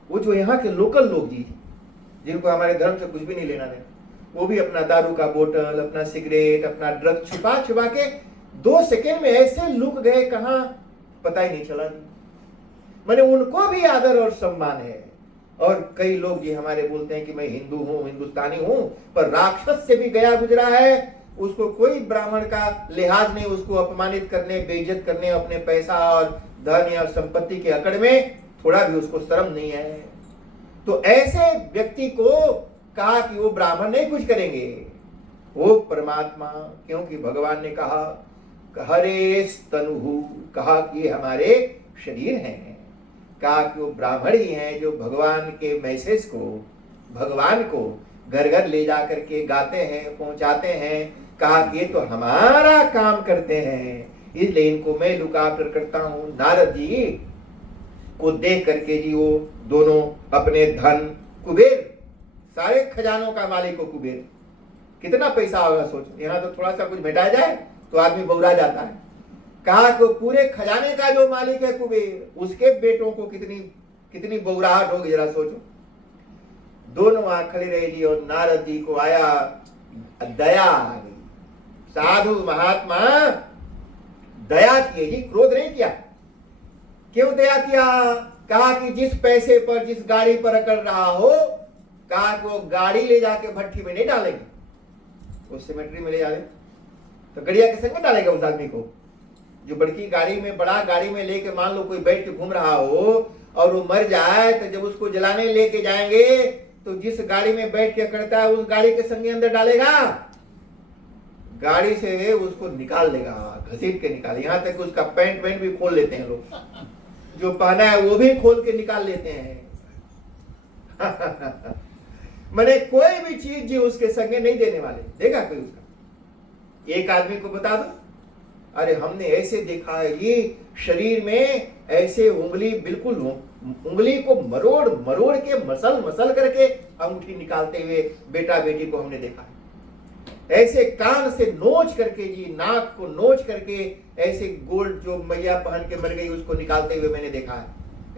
वो जो यहाँ के लोकल लोग जी जिनको हमारे धर्म से कुछ भी नहीं लेना देना, वो भी अपना दारू का बोतल, अपना सिगरेट, अपना ड्रग छुपा छुपा के 2 सेकेंड में ऐसे लुक गए कहाँ पता ही नहीं चला। मैंने उनको भी आदर और सम्मान है। और कई लोग जी हमारे बोलते हैं कि मैं हिंदू हूँ, हिंदुस्तानी हूँ, पर राक्षस से भी गया गुजरा है, उसको कोई ब्राह्मण का लिहाज नहीं, उसको अपमानित करने, बेइज्जत करने, अपने पैसा और धन या संपत्ति के अकड़ में थोड़ा भी उसको शर्म नहीं है। तो ऐसे व्यक्ति को कहा कि वो ब्राह्मण नहीं कुछ करेंगे, वो परमात्मा, क्योंकि भगवान ने कहा हरे स्तनु, कहा कि हमारे शरीर हैं, कहा कि वो ब्राह्मण ही हैं जो भगवान के मैसेज को, भगवान को घर घर ले जा करके गाते हैं, पहुंचाते हैं। कहा कि ये तो हमारा काम करते हैं, इसलिए इनको मैं लुक आफ्टर करता हूं। नारद जी को देख करके जी वो दोनों अपने धन, कुबेर, सारे खजानों का मालिक हो कुबेर, कितना पैसा होगा सोचो। यहाँ तो थोड़ा सा कुछ भेटाया जाए तो आदमी बौरा जाता है। कहा कि पूरे खजाने का जो मालिक है कुबेर, उसके बेटों को कितनी बौराहट होगी जरा सोचो। दोनों वहां खड़े रहे जी और नारद जी को आया दया आ गई। साधु महात्मा दया किए जी, क्रोध नहीं किया। क्यों दया किया? कहा कि जिस पैसे पर, जिस गाड़ी पर अकड़ रहा हो, कहा कि वो गाड़ी ले जाके भट्टी में नहीं डालेंगे, वो सिमेट्री में ले जाए तो गड़िया के संग में डालेगा उस आदमी को। जो बड़की गाड़ी में, बड़ा गाड़ी में लेके मान लो कोई बैठ के घूम रहा हो और वो मर जाए, तो जब उसको जलाने लेके जाएंगे तो जिस गाड़ी में बैठ के करता है उस गाड़ी के संगे अंदर डालेगा, गाड़ी से उसको निकाल लेगा, घसीट के निकाल। यहां तक उसका पैंट वैंट भी खोल लेते हैं लोग, जो पहना है वो भी खोल के निकाल लेते हैं। मैंने कोई भी चीज जी उसके संगे नहीं देने वाले, देगा कोई उसका। एक आदमी को बता दो, अरे हमने ऐसे देखा है ये शरीर में ऐसे उंगली, बिल्कुल उंगली को मरोड़ मरोड़ के मसल मसल करके अंगूठी निकालते हुए बेटा बेटी को हमने देखा है। ऐसे कान से नोच करके जी, नाक को नोच करके ऐसे गोल्ड जो मैया पहन के मर गई उसको निकालते हुए मैंने देखा है।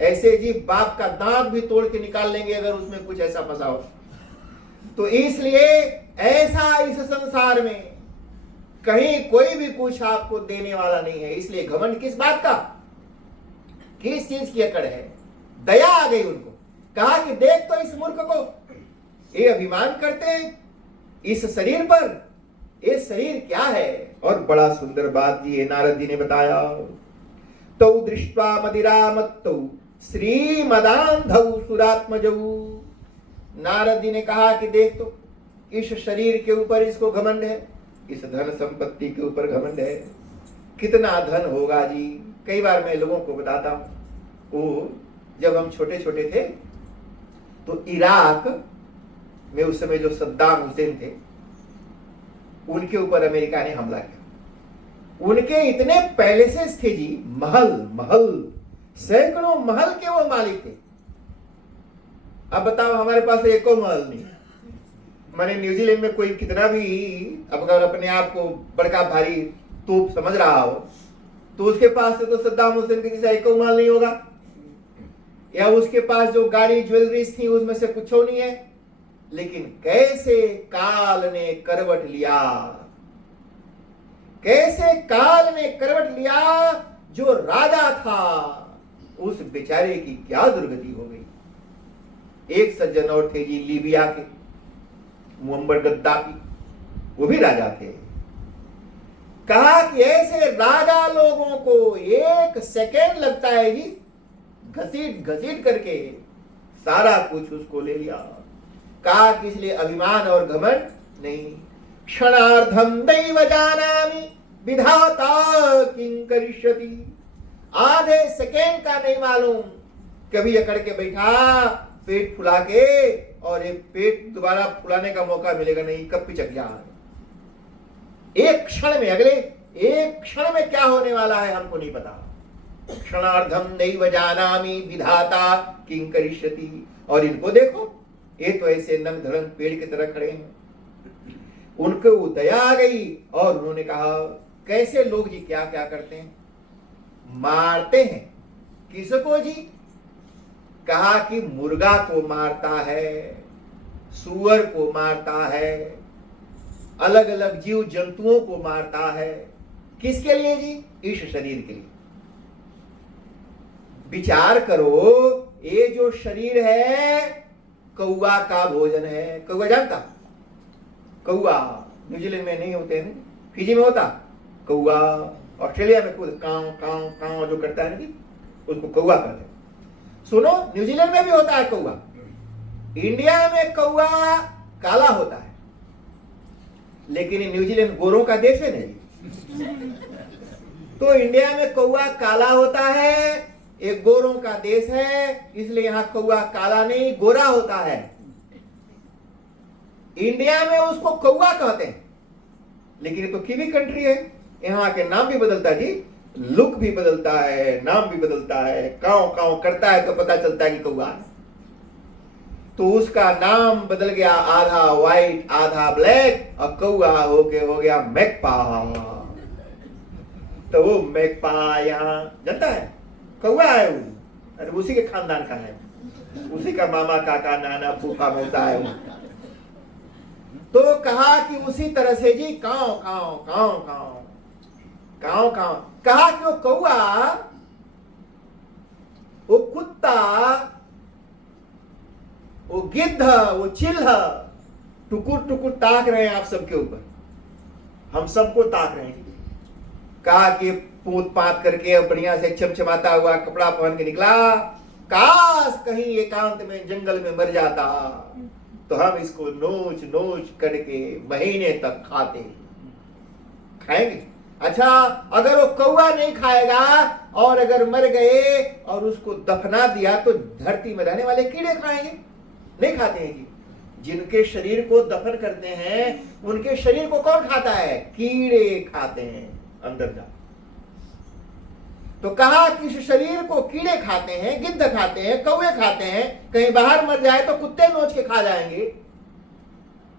ऐसे जी बाप का दांत भी तोड़ के निकाल लेंगे अगर उसमें कुछ ऐसा फंसा हो। तो इसलिए ऐसा इस संसार में कहीं कोई भी कुछ आपको देने वाला नहीं है। इसलिए घमंड किस बात का, किस चीज की अकड़ है? दया आ गई उनको, कहा कि देख तो इस मूर्ख को, ये अभिमान करते हैं इस शरीर पर, ये शरीर क्या है। और बड़ा सुंदर बात जी नारद जी ने बताया, तो दृष्ट्वा मदिरामत्तौ श्रीमदान्धौ सुरात्मजौ। नारद जी ने कहा कि देख तो इस शरीर के ऊपर इसको घमंड है, इस धन संपत्ति के ऊपर घमंड है। कितना धन होगा जी। कई बार मैं लोगों को बताता हूं, वो जब हम छोटे छोटे थे तो इराक में उस समय जो सद्दाम हुसैन थे उनके ऊपर अमेरिका ने हमला किया। उनके इतने पैलेसेस थे जी, महल महल, सैकड़ों महल के वो मालिक थे। अब बताओ हमारे पास एको महल नहीं। मैंने न्यूजीलैंड में कोई कितना भी अगर अपने आप को बड़का भारी तोप समझ रहा हो तो उसके पास से तो सद्दाम हुसैन के जैसा एको महल नहीं होगा, या उसके पास जो गाड़ी ज्वेलरीज थी उसमें से कुछ नहीं है। लेकिन कैसे काल ने करवट लिया, कैसे काल ने करवट लिया, जो राजा था उस बेचारे की क्या दुर्गति हो गई। एक सज्जन और थे जी लीबिया के, मुअम्मर गद्दाफी, वो भी राजा थे। कहा कि ऐसे राजा लोगों को एक सेकेंड लगता है जी घसीट घसीट करके सारा कुछ उसको ले लिया। कहा कि इसलिए अभिमान और घमंड नहीं। क्षणार्धम दैव जानामि विधाता किं करिष्यति। आधे सेकेंड का नहीं मालूम, कभी अकड़ के बैठा पेट फुला के, और ये पेट दोबारा फुलाने का मौका मिलेगा नहीं, कब पिचक गया। एक क्षण में, अगले एक क्षण में क्या होने वाला है हमको नहीं पता। क्षणार्धम नैव जानामि विधाता किं करिष्यति। और इनको देखो, ये तो ऐसे नंग धड़ंग पेड़ की तरह खड़े हैं। उनको दया आ गई और उन्होंने कहा कैसे लोग जी क्या क्या करते हैं, मारते हैं। किसको जी? कहा कि मुर्गा को मारता है, सूअर को मारता है, अलग अलग जीव जंतुओं को मारता है। किसके लिए जी? इस शरीर के लिए। विचार करो, ये जो शरीर है कौआ का भोजन है। कौआ जानता? कौआ न्यूजीलैंड में नहीं होते हैं, फिजी में होता कौआ, ऑस्ट्रेलिया में खुद काव काव काव जो करता है ना जी, उसको कौआ कहते हैं। सुनो, न्यूजीलैंड में भी होता है कौआ। इंडिया में कौआ काला होता है, लेकिन न्यूजीलैंड गोरों का देश है नहीं, तो इंडिया में कौआ काला होता है, एक गोरों का देश है, इसलिए यहां कौआ काला नहीं गोरा होता है। इंडिया में उसको कौआ कहते हैं, लेकिन ये तो कीवी कंट्री है, यहां के नाम भी बदलता है जी, लुक भी बदलता है, नाम भी बदलता है। काव काव करता है तो पता चलता है कि कौआ है। तो उसका नाम बदल गया, आधा व्हाइट आधा ब्लैक, और कौआ होके हो गया मैकपा। तो वो मैकपा यहाँ जानता है कौआ है वो, अरे उसी के खानदान का है, उसी का मामा काका नाना फूफा मौसा है वो। तो कहा कि उसी तरह से जी काव काव काव काव काव काव, कहा कि वो कौआ वो कुत्ता, वो गिद्ध, वो चिल्हा टुकुर टुकुर ताक रहे हैं आप सबके ऊपर, हम सबको ताक रहे हैं। कहा कि पूत पात करके बढ़िया से चमचमाता हुआ कपड़ा पहन के निकला, काश कहीं एकांत में जंगल में मर जाता तो हम इसको नोच नोच करके महीने तक खाएंगे। अच्छा, अगर वो कौवा नहीं खाएगा और अगर मर गए और उसको दफना दिया तो धरती में रहने वाले कीड़े खाएंगे? नहीं खाते हैं जी। जिनके शरीर को दफन करते हैं उनके शरीर को कौन खाता है? कीड़े खाते हैं अंदर जा। तो कहा कि इस शरीर को कीड़े खाते हैं, गिद्ध खाते हैं, कौवे खाते हैं, कहीं बाहर मर जाए तो कुत्ते नोच के खा जाएंगे।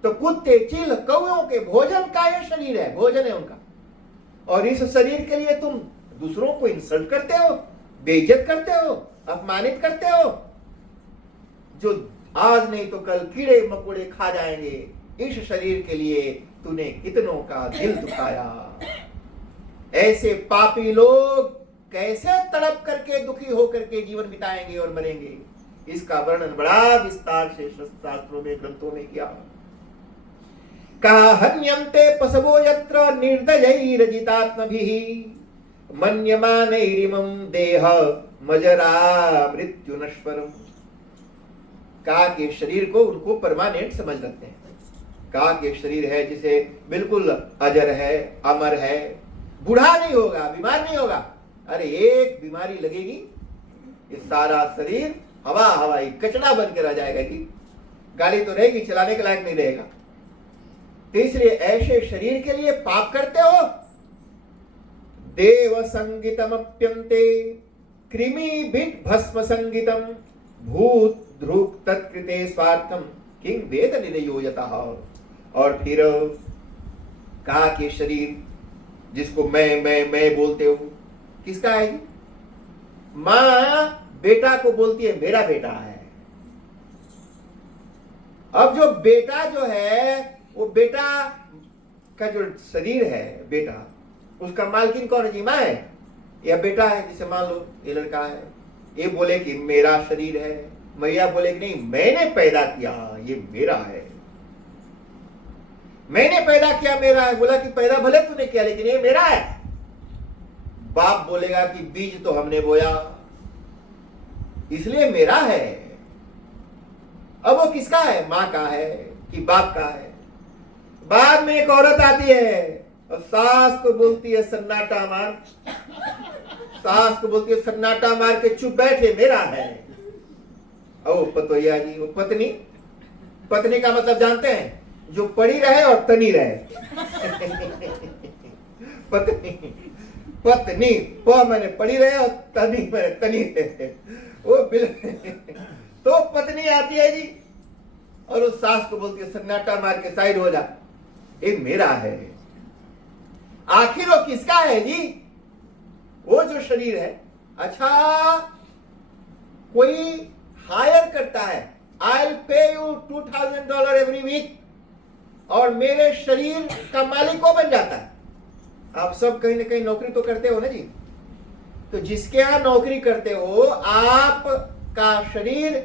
तो कुत्ते, चील, कौवों के भोजन का ये शरीर है, भोजन है उनका। और इस शरीर के लिए तुम दूसरों को इंसल्ट करते हो, बेइज्जत करते हो, अपमानित करते हो, जो आज नहीं तो कल कीड़े मकोड़े खा जाएंगे। इस शरीर के लिए तूने कितनों का दिल दुखाया। ऐसे पापी लोग कैसे तड़प करके दुखी होकर के जीवन बिताएंगे और मरेंगे? इसका वर्णन बड़ा विस्तार से शास्त्रों में, ग्रंथों में किया। कहा हन्यन्ते पशवो यत्र निर्दयैर्जितात्मभिः मन्यमानैरिमं देह मजरा मृत्यु नश्वरम। कहा कि शरीर को उनको परमानेंट समझ रखते हैं। कहा कि शरीर है जिसे बिल्कुल अजर है, अमर है, बूढ़ा नहीं होगा, बीमार नहीं होगा। अरे एक बीमारी लगेगी ये सारा शरीर हवा हवाई कचरा बन के रह जाएगा जी। गाड़ी तो रहेगी, चलाने के लायक नहीं रहेगा। तो इसलिए ऐसे शरीर के लिए पाप करते हो। देव संगीतमप्यन्ते कृमि बिट भस्म संगीतम भूत ध्रुव तत्कृते स्वार्थम किंग वेद निरयोयतः। और फिर कहा कि शरीर जिसको मैं बोलते हो, किसका है? मां बेटा को बोलती है मेरा बेटा है। अब जो बेटा जो है, वो बेटा का जो शरीर है, बेटा, उसका मालकिन कौन है जी? मां है या बेटा है? जिसे मान लो ये लड़का है, ये बोले कि मेरा शरीर है, मैया बोले कि नहीं मैंने पैदा किया, ये मेरा है, मैंने पैदा किया, मेरा है। बोला कि पैदा भले तूने किया लेकिन ये मेरा है। बाप बोलेगा कि बीज तो हमने बोया इसलिए मेरा है। अब वो किसका है? मां का है कि बाप का है? बाद में एक औरत आती है और सास को बोलती है सन्नाटा मार, सास को बोलती है सन्नाटा मार के चुप बैठे, मेरा है। ओ पतोया जी, वो पत्नी, पत्नी का मतलब जानते हैं? जो पड़ी रहे और तनी रहे। पत्नी, पत्नी प मैंने पड़ी रहे और तनी मैंने तनी रहे। वो तो पत्नी आती है जी और उस सास को बोलती है सन्नाटा मार के साइड हो जा, ये मेरा है। आखिर वो किसका है जी? वो जो शरीर है। अच्छा, कोई हायर करता है, I will pay you $2000 every week, और मेरे शरीर का मालिक वो बन जाता है। आप सब कहीं ना कहीं नौकरी तो करते हो ना जी। तो जिसके यहां नौकरी करते हो, आप का शरीर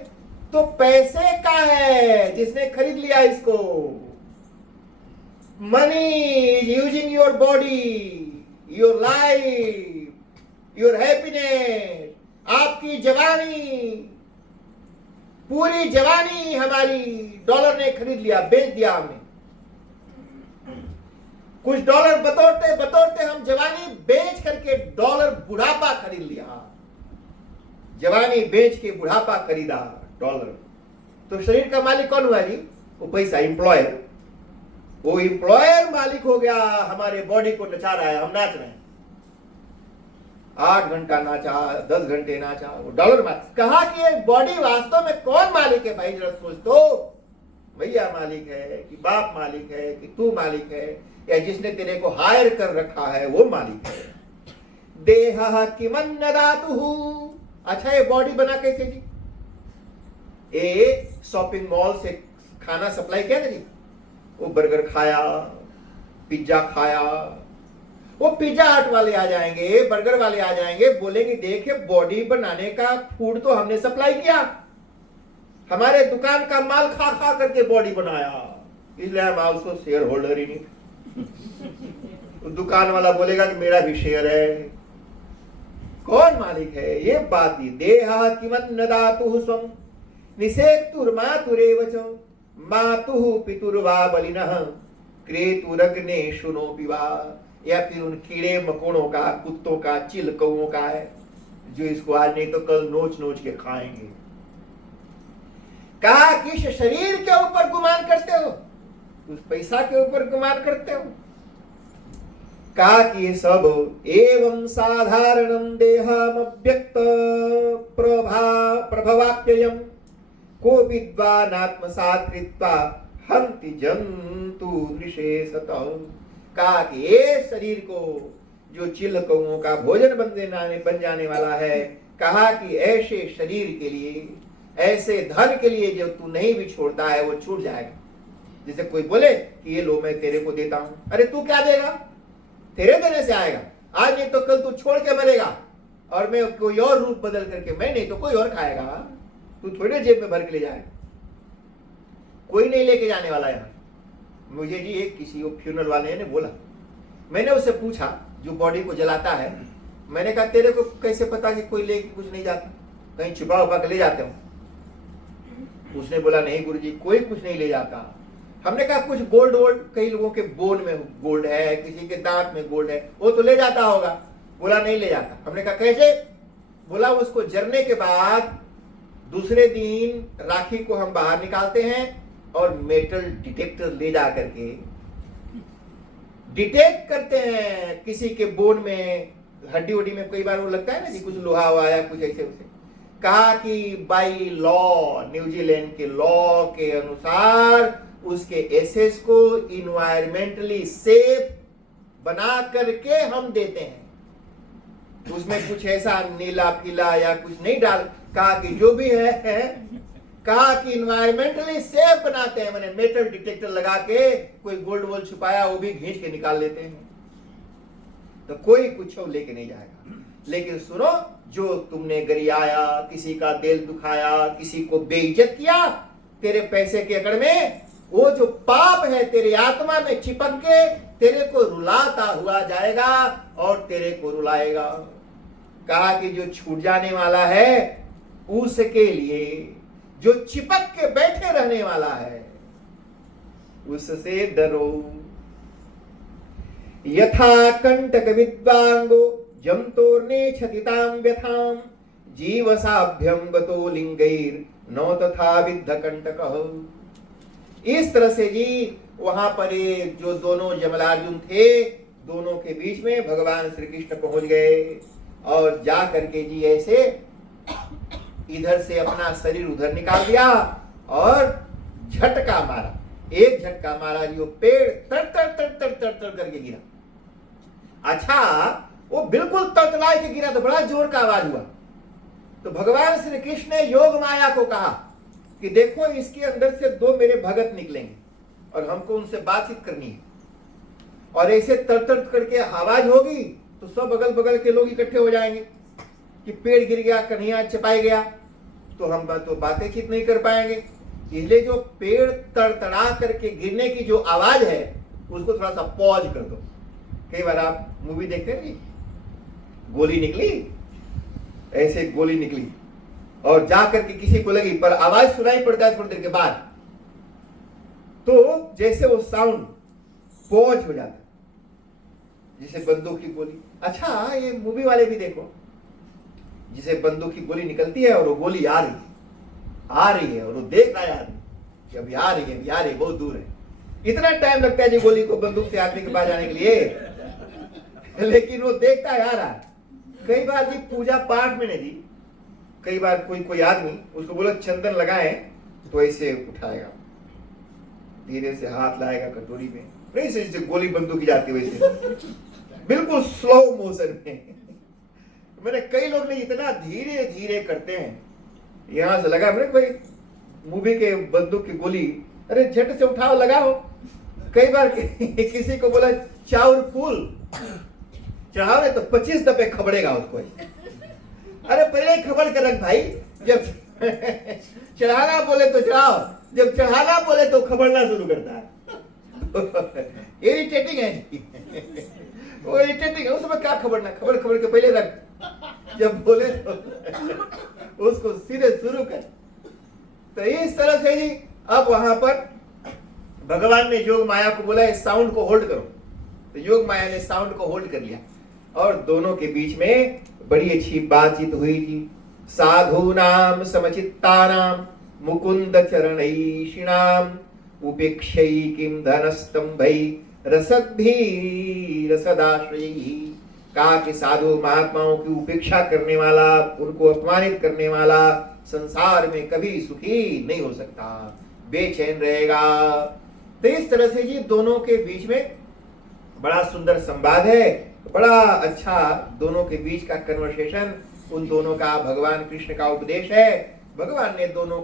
तो पैसे का है, जिसने खरीद लिया इसको। Money is using your body, your life, your happiness, आपकी जवानी, पूरी जवानी हमारी डॉलर ने खरीद लिया, बेच दिया हमने। कुछ डॉलर बतौरते बतौरते हम जवानी बेच करके डॉलर बुढ़ापा खरीद लिया। जवानी बेच के बुढ़ापा खरीदा, डॉलर। तो शरीर का मालिक कौन हुआ जी? वो पैसा, एम्प्लॉयर। वो एम्प्लॉयर मालिक हो गया, हमारे बॉडी को नचा रहा है, हम नाच रहे हैं। 8 घंटा नाचा, 10 घंटे नाचा, वो डॉलर मालिक। कहा कि ये बॉडी वास्तव में कौन मालिक है भाई? जरा सोच तो। भैया मालिक है कि बाप मालिक है कि तू मालिक है, या जिसने तेरे को हायर कर रखा है वो मालिक है? देह किमन्नदातुहु। अच्छा, ये बॉडी बना कैसे जी? ए शॉपिंग मॉल से खाना सप्लाई किया ना जी, वो बर्गर खाया, पिज्जा खाया, वो पिज्जा हट वाले आ जाएंगे, बर्गर वाले आ जाएंगे, बोलेंगे देखिए बॉडी बनाने का फूड तो हमने सप्लाई किया, हमारे दुकान का माल खा खा करके बॉडी बनाया, इसलिए हम also share holder in it. दुकान वाला बोलेगा कि मेरा भी शेयर है। कौन मालिक है? ये बात ही देहा किमन्न दातुः स्वम निषेक्तुर्मातुरेव च मातुः पितुर्वा बलिनः क्रेतुरग्ने शुनोपि वा। या फिर उन कीड़े मकोड़ों का, कुत्तों का, चिल कौओं का है जो इसको आज नहीं तो कल नोच नोच के खाएंगे। कहा किस शरीर के ऊपर गुमान करते हो? उस पैसा के ऊपर गुमान करते हो? कहा कि ये सब एवं साधारणं देहम अव्यक्त प्रभवाप्ययम् को विद्वान आत्मसात् कृत्वा हन्ति जंतु विशेषतः। कहा कि ये शरीर को जो चिल कौओं का भोजन बन जाने वाला है, कहा कि ऐसे शरीर के लिए, ऐसे धन के लिए जो तू नहीं भी छोड़ता है वो छूट जाएगा। जैसे कोई बोले कि ये लो मैं तेरे को देता हूं, अरे तू क्या देगा? तेरे देने से आएगा, आज नहीं तो कल तू छोड़ के मरेगा और मैं कोई और रूप बदल करके, मैं नहीं तो कोई और खाएगा, तू थोड़े जेब में भर के ले जाएगा, कोई नहीं लेके जाने वाला। यहाँ मुझे जी एक किसी को फ्यूनरल वाले ने बोला, मैंने उससे पूछा जो बॉडी को जलाता है, मैंने कहा तेरे को कैसे पता कि कोई लेके कुछ नहीं जाता, कहीं छुपा उपा के ले जाते हो? उसने बोला नहीं गुरुजी कोई कुछ नहीं ले जाता। हमने कहा कुछ गोल्ड वोल्ड, कई लोगों के बोन में गोल्ड है, किसी के दांत में गोल्ड है, वो तो ले जाता होगा। बोला नहीं ले जाता। हमने कहा कैसे? बोला उसको जरने के बाद दूसरे दिन राखी को हम बाहर निकालते हैं और मेटल डिटेक्टर ले जा करके डिटेक्ट करते हैं किसी के बोन में, हड्डी वड्डी में कई बार वो लगता है ना कि कुछ लोहा हुआ या कुछ ऐसे उसे। कहा कि बाई लॉ, न्यूजीलैंड के लॉ के अनुसार उसके एसेस को इन्वायरमेंटली सेफ बना करके हम देते हैं, उसमें कुछ ऐसा नीला पीला या कुछ नहीं डाल। कहा कि जो भी है कहा कि इन्वायरमेंटली सेफ बनाते हैं, मैंने मेटल डिटेक्टर लगा के कोई गोल्ड वोल्ड छुपाया वो भी खींच के निकाल लेते हैं, तो कोई कुछ लेके नहीं जाएगा। लेकिन सुनो, जो तुमने गरियाया, किसी का दिल दुखाया, किसी को बेइज्जत किया तेरे पैसे के अकड़ में, वो जो पाप है तेरे आत्मा में चिपक के तेरे को रुलाता हुआ जाएगा और तेरे को रुलाएगा। कहा कि जो छूट जाने वाला है उसके लिए, जो चिपक के बैठे रहने वाला है उससे डरो। यथा कंटक विद्वांगो जंतोर्ने क्षतितां व्यथां जीवसाभ्यं गतो लिंगैर नौ तथा विद्ध कंटकः। इस तरह से जी वहां पर जो दोनों जमलार्जुन थे, दोनों के बीच में भगवान श्री कृष्ण पहुंच गए और जा करके जी ऐसे इधर से अपना शरीर उधर निकाल दिया और झटका मारा। एक झटका मारा जी, वो पेड़ तर तर तर तर तर तर करके गिरा। अच्छा, वो बिल्कुल तड़तड़ा के गिरा तो बड़ा जोर का आवाज हुआ। तो भगवान श्री कृष्ण ने योग माया को कहा कि देखो इसके अंदर से दो मेरे भगत निकलेंगे और हमको उनसे बातचीत करनी है, और ऐसे तड़तड़ करके आवाज होगी तो सब अगल बगल के लोग इकट्ठे हो जाएंगे कि पेड़ गिर गया, कन्हैया चपाई गया, तो हम तो बातचीत नहीं कर पाएंगे। इसलिए जो पेड़ तड़तड़ा करके गिरने की जो आवाज है उसको थोड़ा सा पॉज कर दो। कई बार आप मूवी देखते हैं, गोली निकली, ऐसे गोली निकली और जाकर के किसी को लगी, पर आवाज सुनाई पड़ता है थोड़ी देर के बाद, तो जैसे वो साउंड पॉज हो जाता है, जैसे बंदूक की गोली। अच्छा, ये मूवी वाले भी देखो, जिसे बंदूक की गोली निकलती है और वो गोली आ रही है और वो देख रहा है आदमी कि अभी आ रही है, बहुत दूर है। इतना टाइम लगता है जी गोली को बंदूक से आदमी के पास जाने के लिए, लेकिन वो देखता है आ रहा है। कई बार जी पूजा पाठ में नहीं जी, कई बार कोई आदमी उसको बोला चंदन लगाए तो ऐसे उठाएगा, धीरे से हाथ लाएगा कटोरी में, वैसे जैसे गोली बंदूक की जाती है वैसे बिल्कुल स्लो मोशन में। मैंने कई लोग ने इतना धीरे धीरे करते हैं, यहां से लगा मैंने कोई मूवी के बंदूक की गोली, अरे झट से उठाओ लगाओ। कई बार किसी को बोला चाउर फूल, चढ़ावे तो 25 दफे खबड़ेगा उसको। अरे पहले ही खबड़ कर रख भाई, जब चढ़ाना बोले तो चढ़ाओ, जब चढ़ाना बोले तो खबड़ना शुरू करता है। इरिटेटिंग है जी, वो इरिटेटिंग है। उसमें क्या खबड़ना, खबड़ खबड़ के पहले रख, जब बोले तो उसको सीधे शुरू कर। तो इस तरह से जी अब वहां पर भगवान ने योग माया को बोला इस साउंड को होल्ड करो, तो योग माया ने साउंड को होल्ड कर लिया और दोनों के बीच में बड़ी अच्छी बातचीत हुई जी। साधु नाम समचित्तानाम मुकुंद चरणैषिणाम उपेक्षै किम धनस्तंभै रसद्भी रसदाश्रयी। कहा कि साधु महात्माओं की उपेक्षा करने वाला, उनको अपमानित करने वाला संसार में कभी सुखी नहीं हो सकता, बेचैन रहेगा। तो इस तरह से जी दोनों के बीच में बड़ा सुंदर संवाद है, बड़ा अच्छा दोनों के बीच का कन्वर्सेशन, उन दोनों का भगवान कृष्ण का उपदेश है। भगवान ने दोनों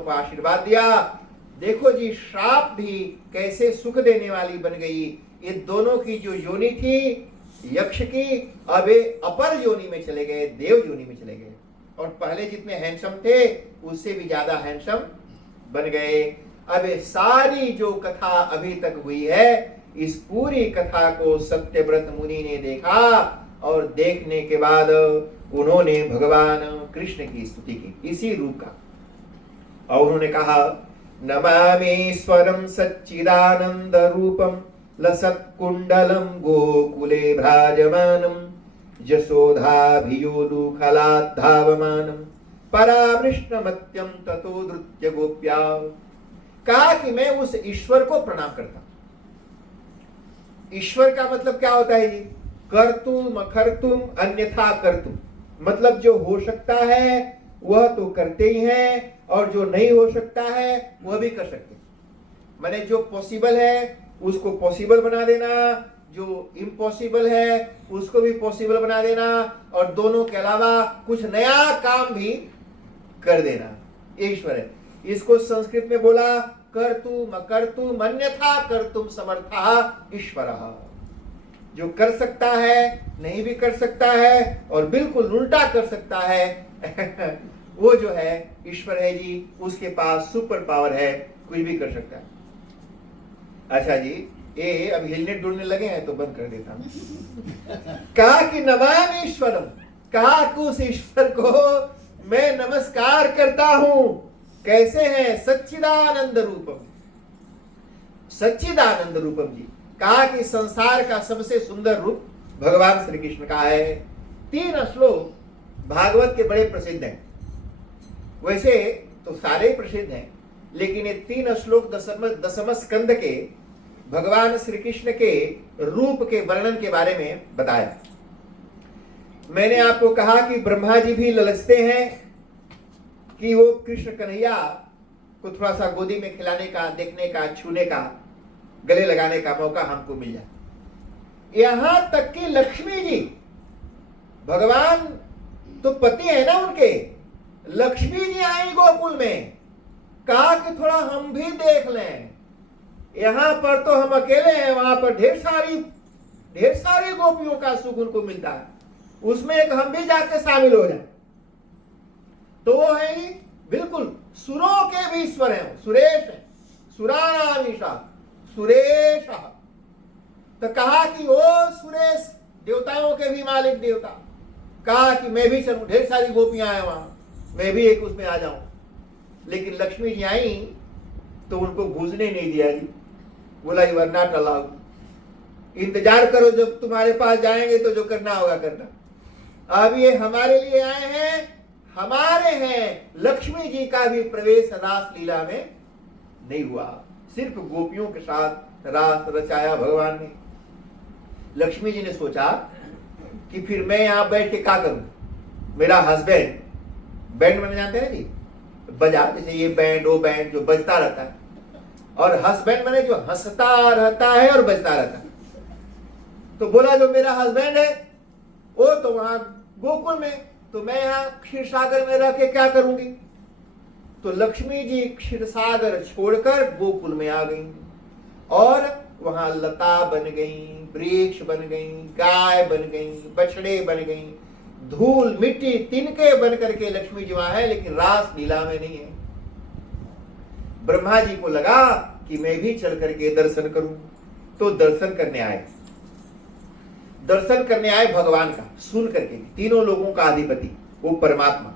को आशीर्वाद दिया। देखो जी श्राप भी कैसे सुख देने वाली बन गई। ये दोनों की जो योनि थी यक्ष की, अब ये अपर योनि में चले गए, देव योनि में चले गए, और पहले जितने हैंडसम थे उससे भी ज्यादा हैंडसम बन गए। अब ये सारी जो कथा अभी तक हुई है, इस पूरी कथा को सत्यव्रत मुनि ने देखा और देखने के बाद उन्होंने भगवान कृष्ण की स्तुति की इसी रूप का, और उन्होंने कहा नमामीश्वरं सच्चिदानंद रूपम लसत्कुंडलम गोकुले भ्राजमानम यशोधाभियोलुखलाद्धावमानम परामृष्टमत्यं ततो नृत्य गोप्या। कहा कि मैं उस ईश्वर को प्रणाम करता हूं। ईश्वर का मतलब क्या होता है जी? कर्तुम अकर्तुम अन्यथा कर्तुम, मतलब जो हो सकता है वह तो करते ही हैं, और जो नहीं हो सकता है वह भी कर सकते। माने जो पॉसिबल है उसको पॉसिबल बना देना, जो इम्पॉसिबल है उसको भी पॉसिबल बना देना, और दोनों के अलावा कुछ नया काम भी कर देना, ईश्वर है। इसको संस्कृत में बोला कर्तुम अकर्तुम अन्यथा कर्तुम समर्था ईश्वरः। जो कर सकता है, नहीं भी कर सकता है, और बिल्कुल उल्टा कर सकता है वो जो है ईश्वर है जी। उसके पास सुपर पावर है, कुछ भी कर सकता है। अच्छा जी, ये अब हिलने डुलने लगे हैं तो बंद कर देता हूं। कहा कि नमामि ईश्वरम, कहा कि उस ईश्वर को मैं नमस्कार करता हूं। कैसे हैं? सच्चिदानंद रूपम, सच्चिदानंद रूपम जी। कहा कि संसार का सबसे सुंदर रूप भगवान श्री कृष्ण का है। 3 श्लोक भागवत के बड़े प्रसिद्ध हैं। वैसे तो सारे ही प्रसिद्ध हैं, लेकिन ये 3 श्लोक दसम स्कंद के भगवान श्री कृष्ण के रूप के वर्णन के बारे में बताया। मैंने आपको कहा कि ब्रह्मा जी भी ललचते हैं कि वो कृष्ण कन्हैया को थोड़ा सा गोदी में खिलाने का, देखने का, छूने का, गले लगाने का मौका हमको मिल जाए। यहां तक कि लक्ष्मी जी, भगवान तो पति है ना उनके, लक्ष्मी जी आई गोकुल में, कहा कि थोड़ा हम भी देख लें। यहां पर तो हम अकेले हैं, वहां पर ढेर सारी गोपियों का सुख उनको मिलता है, उसमें एक हम भी जाके शामिल हो जाए। तो वो है ही बिल्कुल सुरों के भी ईश्वर हैं, सुरेश है, सुरानाम ईशा सुरेश। तो कहा कि ओ सुरेश, देवताओं के भी मालिक देवता। कहा कि मैं भी चलूं, ढेर सारी गोपियां हैं वहां, मैं भी एक उसमें आ जाऊं। लेकिन लक्ष्मी जी आई तो उनको घुसने नहीं दिया जी। बोला यू आर नॉट अलाउड, इंतजार करो, जब तुम्हारे पास जाएंगे तो जो करना होगा करना। अब ये हमारे लिए आए हैं, हमारे हैं। लक्ष्मी जी का भी प्रवेश रास लीला में नहीं हुआ, सिर्फ गोपियों के साथ रास रचाया भगवान ने। लक्ष्मी जी ने सोचा कि फिर मैं यहां बैठ के क्या करूं। मेरा हस्बैंड, बैंड में जानते हैं जी, बजा, जैसे ये बैंड वो बैंड जो बजता रहता है, और हस्बैंड मैंने जो हंसता रहता है और बजता रहता है। तो बोला जो मेरा हस्बैंड है वो तो वहां गोकुल में, तो मैं यहाँ क्षीर सागर में रह के क्या करूंगी। तो लक्ष्मी जी क्षीर सागर छोड़कर गोकुल में आ गई और वहां लता बन गई, वृक्ष बन गई, गाय बन गई, बछड़े बन गई, धूल मिट्टी तिनके बन करके लक्ष्मी जी वहां है, लेकिन रास लीला में नहीं है। ब्रह्मा जी को लगा कि मैं भी चल करके दर्शन करूं, तो दर्शन करने आए। दर्शन करने आए भगवान का, सुन करके, तीनों लोगों का अधिपति वो परमात्मा।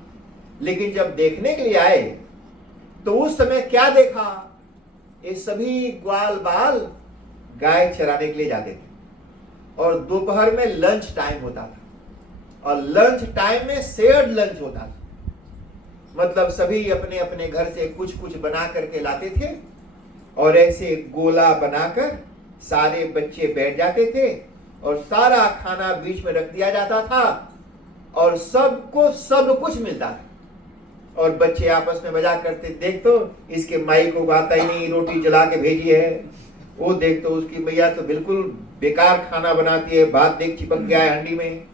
लेकिन जब देखने के लिए आए तो उस समय क्या देखा, ये सभी ग्वाल बाल गाय चराने के लिए जाते थे और दोपहर में लंच टाइम होता था और लंच टाइम में शेयर्ड लंच होता था। मतलब सभी अपने अपने घर से कुछ कुछ बना करके लाते थे और ऐसे गोला बनाकर सारे बच्चे बैठ जाते थे और सारा खाना बीच में रख दिया जाता था और सबको सब कुछ मिलता था। और बच्चे आपस में मजाक करते, देख तो इसके माई को आता ही नहीं, रोटी जला के भेजी है, वो देख तो उसकी मैया तो बिल्कुल बेकार खाना बनाती है, भात देख चिपक गया है हंडी में।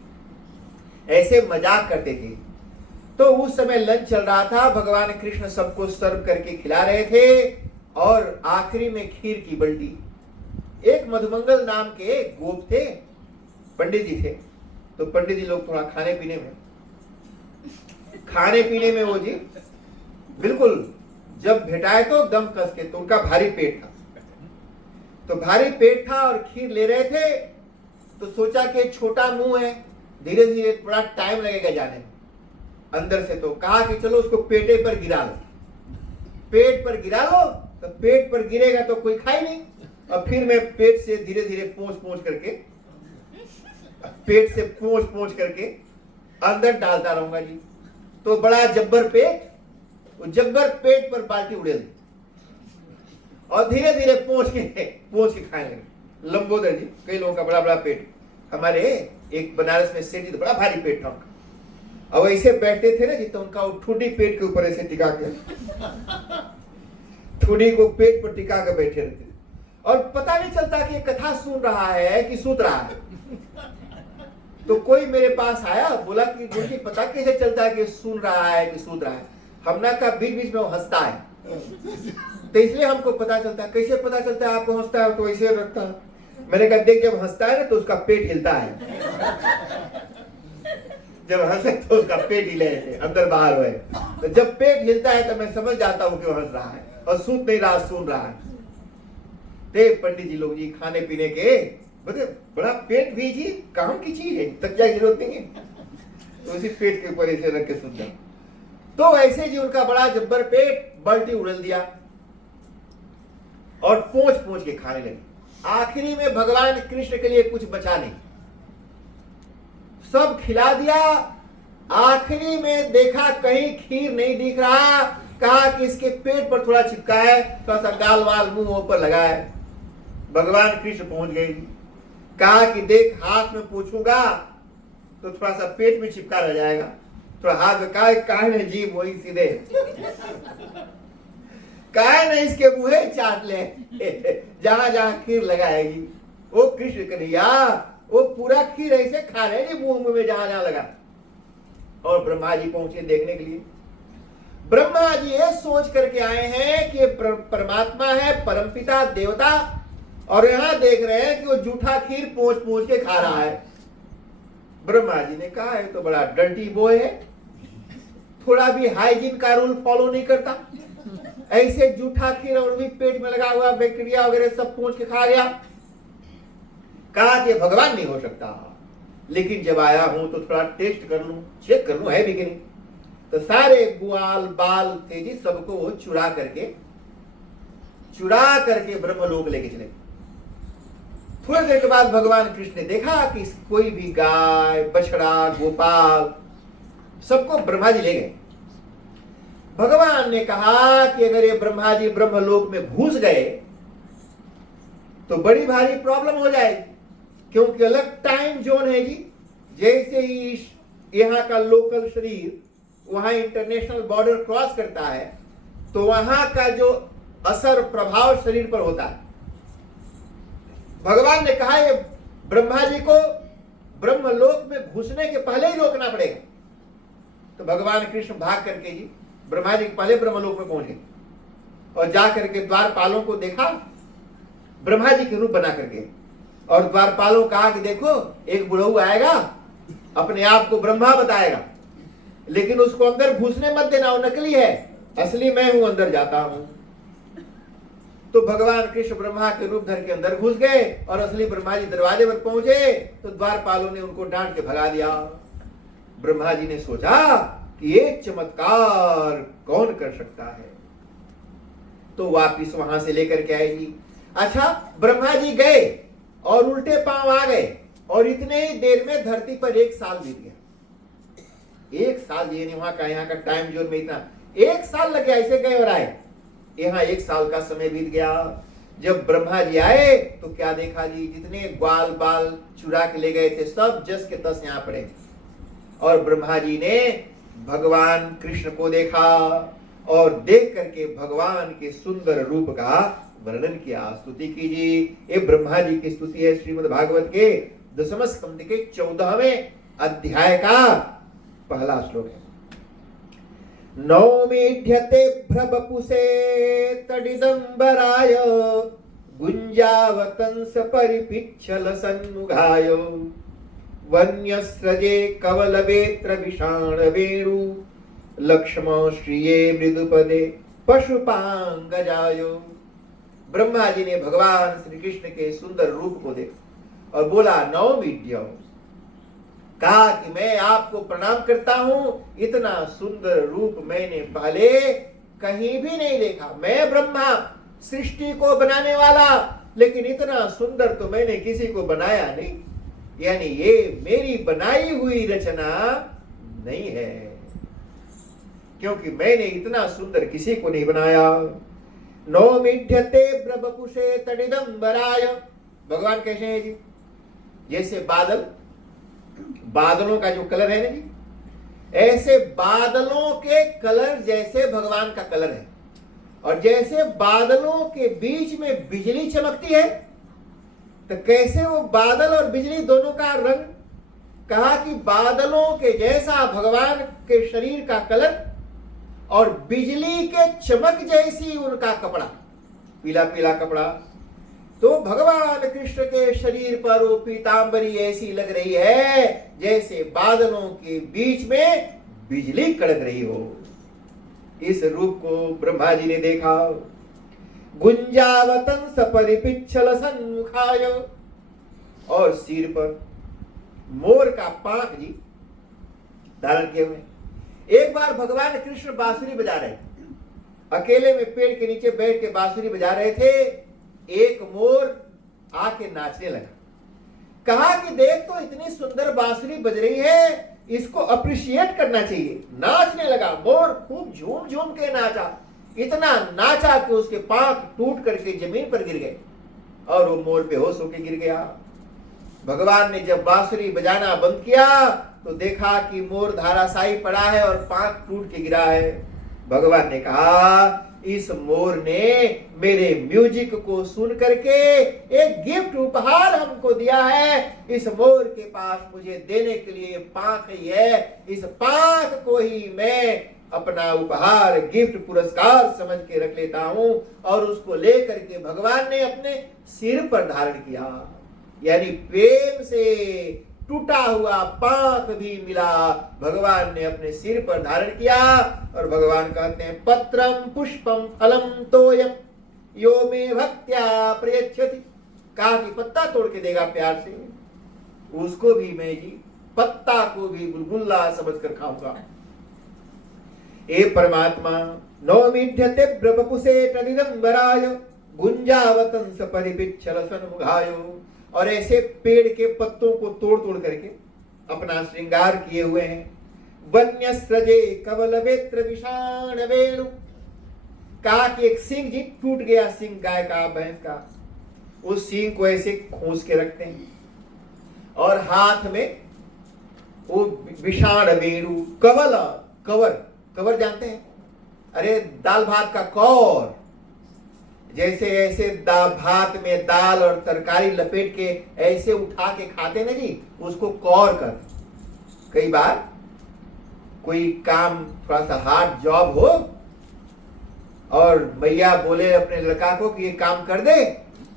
ऐसे मजाक करते थे। तो उस समय लंच चल रहा था, भगवान कृष्ण सबको सर्व करके खिला रहे थे और आखिरी में खीर की बल्टी। एक मधुमंगल नाम के गोप थे, पंडित जी थे। तो पंडित जी लोग थोड़ा खाने पीने में वो जी बिल्कुल जब भेटाए तो दम कस के, तो उनका भारी पेट था। तो भारी पेट था और खीर ले रहे थे, तो सोचा कि छोटा मुंह है, धीरे धीरे थोड़ा टाइम लगेगा जाने में अंदर से। तो कहा कि चलो उसको पेटे पर गिरा लो, पेट पर गिरा लो, तो पेट पर गिरेगा तो कोई खाई नहीं। और फिर मैं पेट से धीरे धीरे पोंछ करके, पेट से पोंछ करके अंदर डालता रहूंगा जी। तो बड़ा जब्बर पेट, वो जब्बर पेट पर बाल्टी उड़ेल दी और धीरे धीरे पोंछ के खाने लगे। लंबोदर जी, कई लोगों का बड़ा बड़ा पेट, हमारे एक बनारस में सेठ जी तो बड़ा भारी पेट था उनका, और ऐसे बैठते थे ना जी, तो उनका वो ठुड्डी पेट के ऊपर ऐसे टिका के, ठुड्डी को पेट पर टिका के बैठे रहते थे और पता नहीं चलता कि कथा सुन रहा है कि सूत रहा है। तो कोई मेरे पास आया, बोला कि गुरुजी पता कैसे चलता है कि सुन रहा है कि सूत रहा है। हमने कहा बीच बीच में वो हंसता है, तो इसलिए हमको पता चलता है। कैसे पता चलता है आपको हंसता है? तो ऐसे रखता है। मैंने कहा देख, जब हंसता है ना तो उसका पेट हिलता है, जब हंसे तो उसका पेट हिले, अंदर बाहर हुए। तो जब पेट हिलता है तो मैं समझ जाता हूँ कि वो हंस रहा है और सूत नहीं रहा, सुन रहा है। पंडित जी लोग जी खाने पीने के बड़ा पेट भी जी काम की चीज है, तकिया की जरूरत नहीं है, तो उसी पेट के ऊपर ऐसे रख के सुन जाओ। तो ऐसे जी उनका बड़ा जब्बर पेट, बाल्टी उड़ेल दिया और पोंछ के खाने लगे। आखिरी में भगवान कृष्ण के लिए कुछ बचा नहीं, सब खिला दिया। आखिरी में देखा कहीं खीर नहीं दिख रहा, कहा कि इसके पेट पर थोड़ा चिपका है, थोड़ा सा गाल वाल मुंह ऊपर लगा है। भगवान कृष्ण पहुंच गए, कहा कि देख हाथ में पूछूंगा तो थोड़ा सा पेट में चिपका रह जाएगा, थोड़ा हाथ में काहे ने जीभ वही सीधे काहे ने इसके मुंह चाट ले जहां जहां खीर लगाएगी। वो कृष्ण कन्हैया वो पूरा खीर ऐसे खा रहे जी मुंह में जहां जहां लगा। और ब्रह्मा जी पहुंचे देखने के लिए। ब्रह्मा जी ये सोच करके आए हैं कि परमात्मा है, परमपिता देवता, और यहां देख रहे हैं कि वो जूठा खीर पोंछ के खा रहा है। ब्रह्मा जी ने कहा है तो बड़ा डर्टी बॉय है, थोड़ा भी हाइजीन का रूल फॉलो नहीं करता, ऐसे जूठा खीर और भी पेट में लगा हुआ बैक्टीरिया वगैरह सब पोंछ के खा गया। कहा कि भगवान नहीं हो सकता, लेकिन जब आया हूं तो थोड़ा टेस्ट कर लूं, चेक कर लूं है भी कि नहीं। तो सारे ग्वाल बाल थे जी, सबको वो चुरा करके ब्रह्मलोक लेके चले। थोड़ी देर के बाद भगवान कृष्ण ने देखा कि कोई भी गाय बछड़ा गोपाल सबको ब्रह्मा जी ले गए। भगवान ने कहा कि अगर ये ब्रह्मा जी ब्रह्मलोक में घुस गए तो बड़ी भारी प्रॉब्लम हो जाएगी, क्योंकि अलग टाइम जोन है जी। जैसे ही यहाँ का लोकल शरीर वहां इंटरनेशनल बॉर्डर क्रॉस करता है तो वहां का जो असर प्रभाव शरीर पर होता है। भगवान ने कहा ये ब्रह्मा जी को ब्रह्मलोक में घुसने के पहले ही रोकना पड़ेगा। तो भगवान कृष्ण भाग करके जी ब्रह्मा जी के पहले ब्रह्मलोक में पहुंचे और जा करके द्वारपालों को देखा, ब्रह्मा जी के रूप बना करके और द्वारपालों कहा कि देखो एक बुढ़ऊ आएगा, अपने आप को ब्रह्मा बताएगा, लेकिन उसको अंदर घुसने मत देना, वो नकली है, असली मैं हूं, अंदर जाता हूं। तो भगवान कृष्ण ब्रह्मा के रूप धर के अंदर घुस गए और असली ब्रह्मा जी दरवाजे पर पहुंचे तो द्वारपालों ने उनको डांट के भगा दिया। ब्रह्मा जी ने सोचा कि ये चमत्कार कौन कर सकता है, तो वापिस वहां से लेकर के आए जी। अच्छा, ब्रह्मा जी गए और उल्टे पांव आ गए और इतने ही देर में धरती पर 1 साल बीत गया। 1 साल, ये नहीं वहां का, यहाँ का टाइम जोन में इतना 1 साल लग गया, ऐसे गए और आए, यहाँ 1 साल का समय बीत गया। जब ब्रह्मा जी आए तो क्या देखा जी, जितने ग्वाल बाल चुरा के ले गए थे सब जस के तस यहाँ पड़े। और ब्रह्मा जी ने भगवान कृष्ण को देखा और देख करके भगवान के सुंदर रूप का वर्णन किया। स्तुति कीजिए, ये ब्रह्मा जी की स्तुति है श्रीमद् भागवत के 10वें स्कंद के 14वें अध्याय का पहला श्लोक है। नौमीढ्यते भ्रवपुषे तडिदंबराय गुंजावतंस परिपिच्छल सन्मुखाय वन्यस्रजे कवलवेत्र विषाण वेणु लक्ष्मण श्रिये मृदुपदे पशुपांगजायो। ब्रह्मा जी ने भगवान श्री कृष्ण के सुंदर रूप को देखा और बोला नौमीढ्य, कहा कि मैं आपको प्रणाम करता हूं, इतना सुंदर रूप मैंने पहले कहीं भी नहीं देखा। मैं ब्रह्मा सृष्टि को बनाने वाला, लेकिन इतना सुंदर तो मैंने किसी को बनाया नहीं, यानी ये मेरी बनाई हुई रचना नहीं है, क्योंकि मैंने इतना सुंदर किसी को नहीं बनाया। नौमीढ्यते ब्रवपुषे तडिदंबराय, भगवान कैसे हैं जी, जैसे बादलों का जो कलर है ना जी, ऐसे बादलों के कलर जैसे भगवान का कलर है। और जैसे बादलों के बीच में बिजली चमकती है, तो कैसे वो बादल और बिजली दोनों का रंग, कहा कि बादलों के जैसा भगवान के शरीर का कलर और बिजली के चमक जैसी उनका कपड़ा, पीला पीला कपड़ा। तो भगवान कृष्ण के शरीर पर वो पीतांबरी ऐसी लग रही है जैसे बादलों के बीच में बिजली कड़क रही हो। इस रूप को ब्रह्मा जी ने देखा। गुंजावतंस परिपिच्छल सन्मुखाय, और सिर पर मोर का पांख जी धारण किए हुए। एक बार भगवान कृष्ण बांसुरी बजा रहे थे, अकेले में पेड़ के नीचे बैठ के बांसुरी बजा रहे थे। एक मोर आके नाचने लगा, कहा कि देख तो इतनी सुंदर बांसुरी बज रही है, इसको अप्रिशिएट करना चाहिए। नाचने लगा मोर, खूब झूम झूम के नाचा, इतना नाचा कि उसके पांख टूट करके जमीन पर गिर गए और वो मोर बेहोश होकर गिर गया। भगवान ने जब बांसुरी बजाना बंद किया तो देखा कि मोर धाराशायी पड़ा है और पांख टूट के गिरा है। भगवान ने कहा इस मोर ने मेरे म्यूजिक को सुन करके एक गिफ्ट उपहार हमको दिया है। इस मोर के पास मुझे देने के लिए पांख ही है, इस पांख को ही मैं अपना उपहार, गिफ्ट, पुरस्कार समझ के रख लेता हूं। और उसको लेकर के भगवान ने अपने सिर पर धारण किया, यानी प्रेम से टूटा हुआ पांख भी मिला, भगवान ने अपने सिर पर धारण किया। और भगवान कहते हैं पत्रम पुष्पम फलम तोयम यो मे भक्त्या प्रयच्छति, कहा कि पत्ता तोड़ के देगा प्यार से, उसको भी मैं जी पत्ता को भी बुलबुल्ला समझ कर खाऊंगा। ए परमात्मा नौमीढ्यते ब्रवपुषे तडिदंबराय गुंजावतंस परिपिच्छल सन्मुखायो, और ऐसे पेड़ के पत्तों को तोड़ तोड़ करके अपना श्रृंगार किए हुए हैं। वन्यस्रजे कवलवेत्र विषाण वेणु, कहा कि एक सिंह जी टूट गया, सिंह गाय का, भैंस का, उस सिंह को ऐसे खोस के रखते हैं और हाथ में वो विषाण वेणु, कवर जानते हैं, अरे दाल भात का कौर, जैसे ऐसे भात में दाल और तरकारी लपेट के ऐसे उठा के खाते ना जी, उसको कौर कर। कई बार कोई काम थोड़ा सा हार्ड जॉब हो और भैया बोले अपने लड़का को कि ये काम कर दे,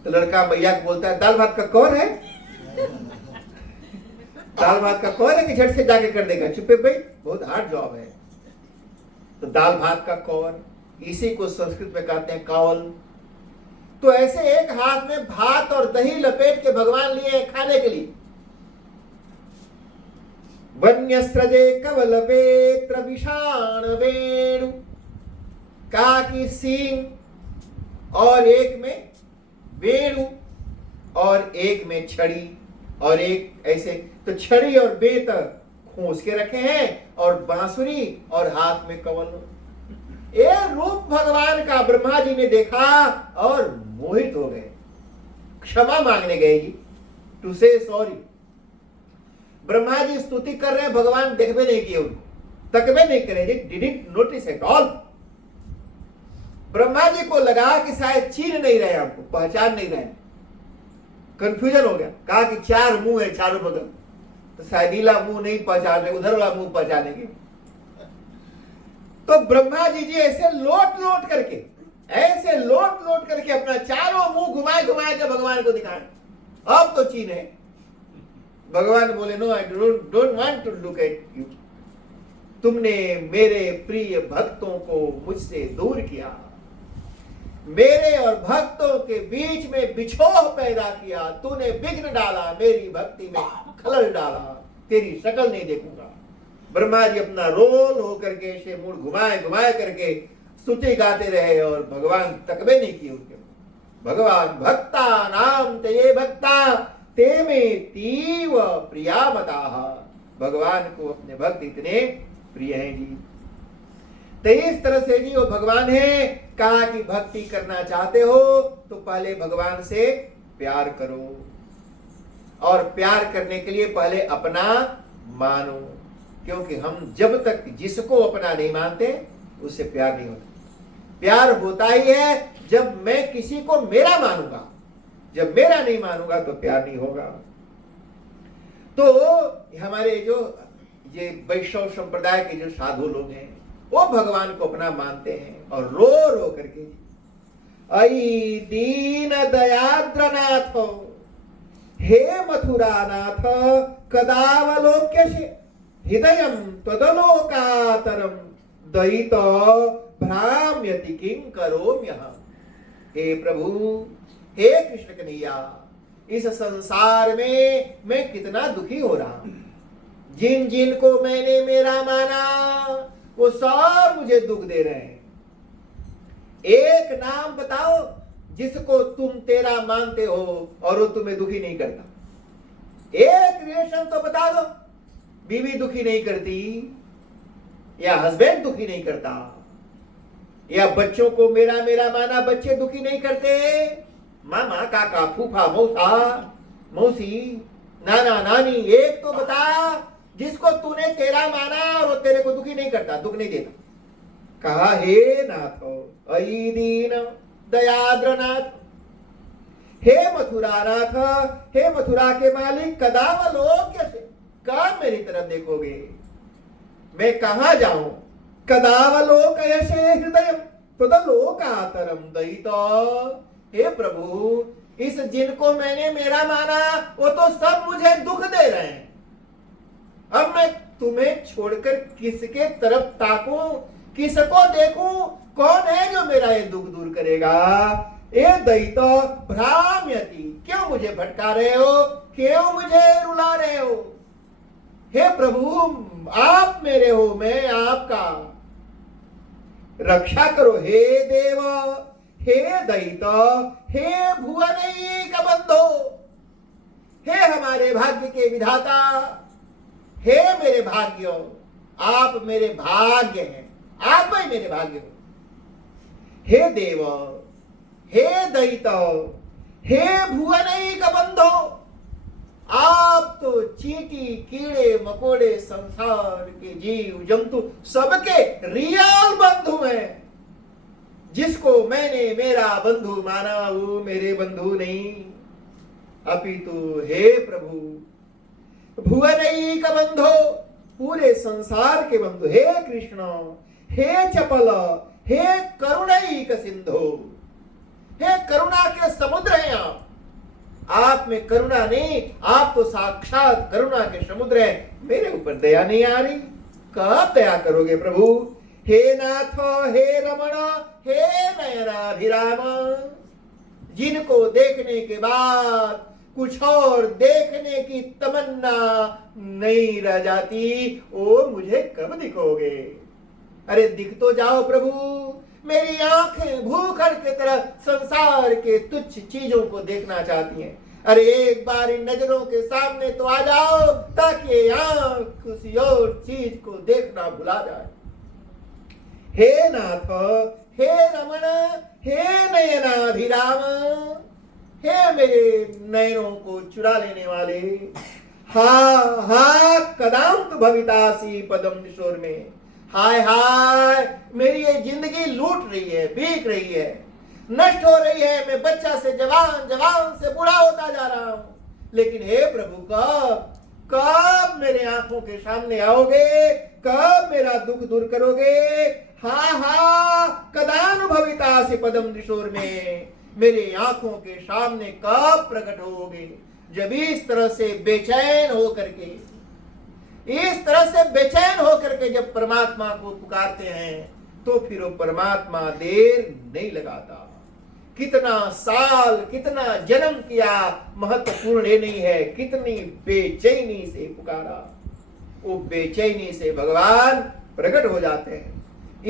तो लड़का भैया को बोलता है दाल भात का कौन है? दाल भात का कौन है कि झट से जाके कर देगा? चुपे भाई, बहुत हार्ड जॉब है। तो दाल भात का कौन, इसी को संस्कृत में कहते हैं कौल। तो ऐसे एक हाथ में भात और दही लपेट के भगवान लिए खाने के लिए। वन्यस्रजे कवल वेत्र विषाण वेणु, कहा कि सींग और एक में वेणु और एक में छड़ी और एक ऐसे, तो छड़ी और बेत खोस के रखे हैं और बांसुरी और हाथ में कवल। ये रूप भगवान का ब्रह्मा जी ने देखा और मोहित हो गए, क्षमा मांगने गए जी, टू से सॉरी। ब्रह्मा जी स्तुति कर रहे हैं, भगवान देखबे नहीं किए, उनको तकबे नहीं करे, didn't notice at all. Brahma ji को लगा कि शायद चीन नहीं रहे, हमको पहचान नहीं रहे, कंफ्यूजन हो गया। कहा कि चार मुंह है चारों बगल, तो शायद नीला मुंह नहीं पहचान रहे, उधर वाला मुंह पहचानेंगे। तो ब्रह्मा जी ऐसे लोट लोट करके अपना चारों मुंह घुमाए घुमाए के भगवान को दिखाए, अब तो चीन है। भगवान बोले no, I don't want to look at you. तुमने मेरे प्रिय भक्तों को मुझसे दूर किया, मेरे और भक्तों के बीच में बिछोह पैदा किया, तूने विघ्न डाला, मेरी भक्ति में खलल डाला, तेरी शक्ल नहीं देखूंगा। ब्रह्मा जी अपना रोल होकर के ऐसे मुड़ घुमाए घुमाए करके स्तुति गाते रहे और भगवान तकबे नहीं किए उनके। भगवान भक्ता नाम ते भक्ता ते में तीव प्रिया मताः, भगवान को अपने भक्त इतने प्रिय हैं जी। तो इस तरह से जी वो भगवान है। कहा कि भक्ति करना चाहते हो तो पहले भगवान से प्यार करो, और प्यार करने के लिए पहले अपना मानो, क्योंकि हम जब तक जिसको अपना नहीं मानते उससे प्यार नहीं होता। प्यार होता ही है जब मैं किसी को मेरा मानूंगा, जब मेरा नहीं मानूंगा तो प्यार नहीं होगा। तो हमारे जो ये वैष्णव संप्रदाय के जो साधु लोग हैं वो भगवान को अपना मानते हैं और रो रो करके, अई दीन दयाद्रनाथ हे मथुरानाथ कदावलोक्यसे हृदयं त्वदलोकातरं दयित भ्राम्यति किं करोम्यहं। हे प्रभु, हे कृष्ण कन्हैया, इस संसार में मैं कितना दुखी हो रहा हूं। जिन जिन को मैंने मेरा माना वो सब मुझे दुख दे रहे हैं। एक नाम बताओ जिसको तुम तेरा मानते हो और वो तुम्हें दुखी नहीं करता। एक रिलेशन तो बता दो, बीवी दुखी नहीं करती, या हस्बैंड दुखी नहीं करता, या बच्चों को मेरा मेरा माना बच्चे दुखी नहीं करते, मामा काका फूफा मौसा मौसी नाना नानी, एक तो बता जिसको तूने तेरा माना और वो तेरे को दुखी नहीं करता, दुख नहीं देता। कहा हे नाथ, अई दीन दयाद्रनाथ, हे मथुरानाथ, हे मथुरा के मालिक, कदावलोक्यसे, कब मेरी तरफ देखोगे, मैं कहां जाऊं। कदावलोकयसे हृदयं त्वदलोकातरं दयिता, हे प्रभु, इस जिनको मैंने मेरा माना वो तो सब मुझे दुख दे रहे हैं। अब मैं तुम्हें छोड़कर किसके तरफ ताकूं, किसको देखूं, कौन है जो मेरा ये दुख दूर करेगा। ए दयित भ्राम्यति, क्यों मुझे भटका रहे हो, क्यों मुझे रुला रहे हो। हे प्रभु, आप मेरे हो, मैं आपका, रक्षा करो हे देव, हे दयित, हे भुवनैक बंधो, हे हमारे भाग्य के विधाता, हे मेरे भाग्य, आप मेरे भाग्य हैं, आप ही मेरे भाग्य हो। हे देव, हे दयित, हे भुवनैक बंधो, आप तो चींटी कीड़े मकोड़े संसार के जीव जंतु सबके रियल बंधु हैं। जिसको मैंने मेरा बंधु माना वो मेरे बंधु नहीं, अपितु हे प्रभु भुवनैक बंधो, पूरे संसार के बंधु, हे कृष्ण, हे चपल, हे करुणैक सिंधु, हे करुणा के समुद्र हैं आप में करुणा नहीं, आप तो साक्षात करुणा के समुद्र हैं, मेरे ऊपर दया नहीं आ रही, कब दया करोगे प्रभु? हे नाथ, हे रमण, हे नयनाभिराम, जिनको देखने के बाद कुछ और देखने की तमन्ना नहीं रह जाती, ओ मुझे कब दिखोगे? अरे दिख तो जाओ प्रभु, मेरी आंखें भूखड़ के तरह संसार के तुच्छ चीजों को देखना चाहती हैं। अरे एक बार इन नजरों के सामने तो आ जाओ, ताकि आंख किसी और चीज को देखना भुला जाए। हे नाथ, हे रमण, हे नयनाभिराम, हे मेरे नयनों को चुरा लेने वाले, हा कदांत भवितासी पदम किशोर में, हाय हाय मेरी ये जिंदगी लूट रही है, बीक रही है, नष्ट हो रही है, मैं बच्चा से जवान, जवान से बूढ़ा होता जा रहा हूं, लेकिन हे प्रभु कब मेरे आंखों के सामने आओगे, कब मेरा दुख दूर करोगे? हा कदानुभवितासी पदम किशोर में, मेरे आंखों के सामने कब प्रकट होगे? जब इस तरह से बेचैन होकर के, इस तरह से बेचैन होकर के जब परमात्मा को पुकारते हैं, तो फिर वो परमात्मा देर नहीं लगाता। कितना साल, कितना जन्म किया, महत्वपूर्ण ये नहीं है, कितनी बेचैनी से पुकारा, वो बेचैनी से भगवान प्रकट हो जाते हैं।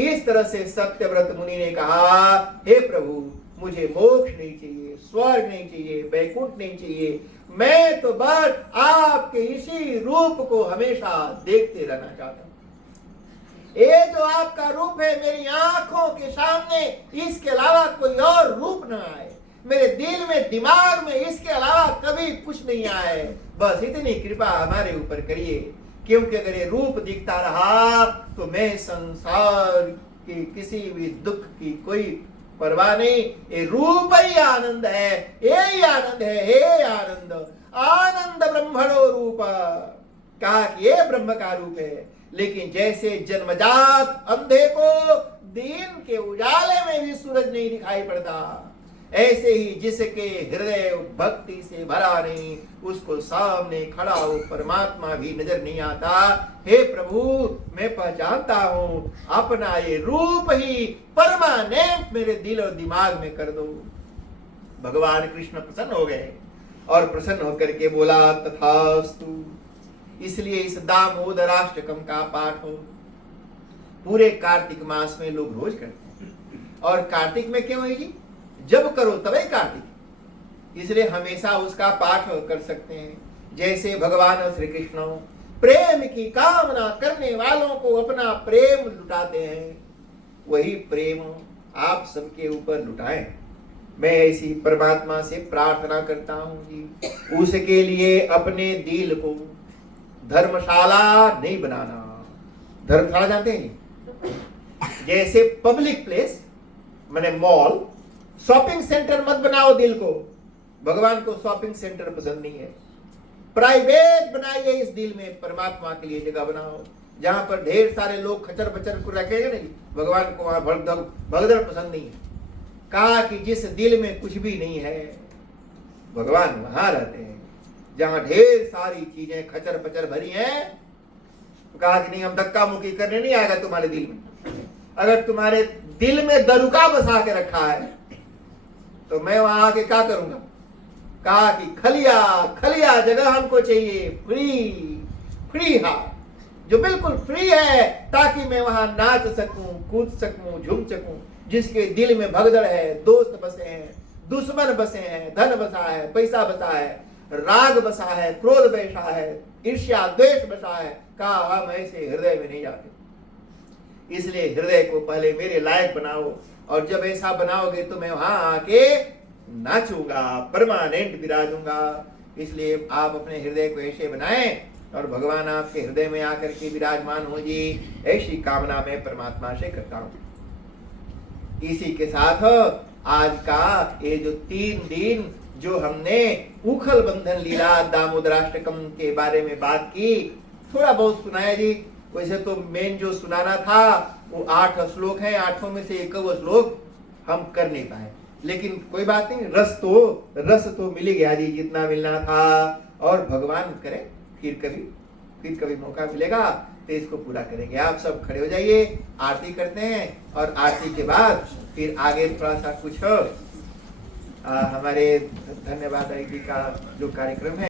इस तरह से सत्यव्रत मुनि ने कहा, हे प्रभु मुझे मोक्ष नहीं चाहिए, स्वर्ग नहीं चाहिए, वैकुंठ नहीं चाहिए, मैं तो बस आपके इसी रूप को हमेशा देखते रहना चाहता हूं। ये जो आपका रूप है मेरी आंखों के सामने, इसके अलावा कोई और रूप न आए, मेरे दिल में, दिमाग में इसके अलावा कभी कुछ नहीं आए, बस इतनी कृपा हमारे ऊपर करिए। क्योंकि अगर ये रूप दिखता रहा तो मैं संसार के किसी भी दुख की कोई परवाह नहीं, ये रूप ही आनंद है, यही आनंद है, हे आनंद, आनंद ब्रह्मणो रूप, कहा कि ये ब्रह्म का रूप है। लेकिन जैसे जन्मजात अंधे को दिन के उजाले में भी सूरज नहीं दिखाई पड़ता, ऐसे ही जिसके हृदय भक्ति से भरा नहीं, उसको सामने खड़ा हो परमात्मा भी नजर नहीं आता। हे प्रभु मैं पहचानता हूं, अपना ये रूप ही परमानेंट मेरे दिल और दिमाग में कर दो। भगवान कृष्ण प्रसन्न हो गए और प्रसन्न होकर के बोला, तथास्तु। इसलिए इस दामोदराष्टकम का पाठ हो पूरे कार्तिक मास में लोग रोज करते हैं। और कार्तिक में क्यों है जी? जब करो तभी कार्तिक, इसलिए हमेशा उसका पाठ कर सकते हैं। जैसे भगवान श्री कृष्ण प्रेम की कामना करने वालों को अपना प्रेम लुटाते हैं, वही प्रेम आप सबके ऊपर लुटाएं। मैं ऐसी परमात्मा से प्रार्थना करता हूं जी, उसके लिए अपने दिल को धर्मशाला नहीं बनाना। धर्मशाला जानते हैं? जैसे पब्लिक प्लेस माने मॉल, शॉपिंग सेंटर मत बनाओ दिल को। भगवान को शॉपिंग सेंटर पसंद नहीं है। प्राइवेट बनाइए इस दिल में, परमात्मा के लिए जगह बनाओ, जहां पर ढेर सारे लोग खचर बचर को रखेंगे नहीं, भगवान को वहां भगदड़ पसंद नहीं है। कहा कि जिस दिल में कुछ भी नहीं है, भगवान वहां रहते हैं। जहां ढेर सारी चीजें खचर पचर भरी हैं, तो कहा कि नहीं हम धक्का मुक्की करने नहीं आएगा तुम्हारे दिल में। अगर तुम्हारे दिल में दरुका बसा के रखा है तो मैं वहां आके क्या करूंगा? कहा कि खलिया खलिया जगह हमको चाहिए, फ्री हार्ट, जो बिल्कुल फ्री है, ताकि मैं वहां नाच सकूं, कूद सकूं, झूम सकूं। जिसके दिल में भगदड़ है, दोस्त बसे हैं, दुश्मन बसे हैं, धन बसा है, पैसा बसा है, राग बसा है, क्रोध बैठा है, ईर्ष्या द्वेष बसा है, कहा हम ऐसे हृदय में नहीं जाते। इसलिए हृदय को पहले मेरे लायक बनाओ, और जब ऐसा बनाओगे तो मैं वहां आके नाचूंगा, परमानेंट विराजूंगा। इसलिए आप अपने हृदय को ऐसे बनाएं और भगवान आपके हृदय में आकर के विराजमान हो जी, ऐसी कामना मैं परमात्मा से करता हूं। इसी के साथ आज का ये जो 3 दिन जो हमने उखल बंधन लीला दामोदराष्टकम के बारे में बात की, थोड़ा बहुत सुनाया जी। वैसे तो मेन जो सुनाना था वो 8 श्लोक है, 8 में से 1 श्लोक हम कर नहीं पाए। लेकिन कोई बात नहीं, रस तो मिल गया जी, जितना मिलना था। और भगवान करे फिर कभी मौका मिलेगा तो इसको पूरा करेंगे। आप सब खड़े हो जाइए, आरती करते हैं और आरती के बाद फिर आगे थोड़ा सा कुछ हमारे धन्यवाद जी का जो कार्यक्रम है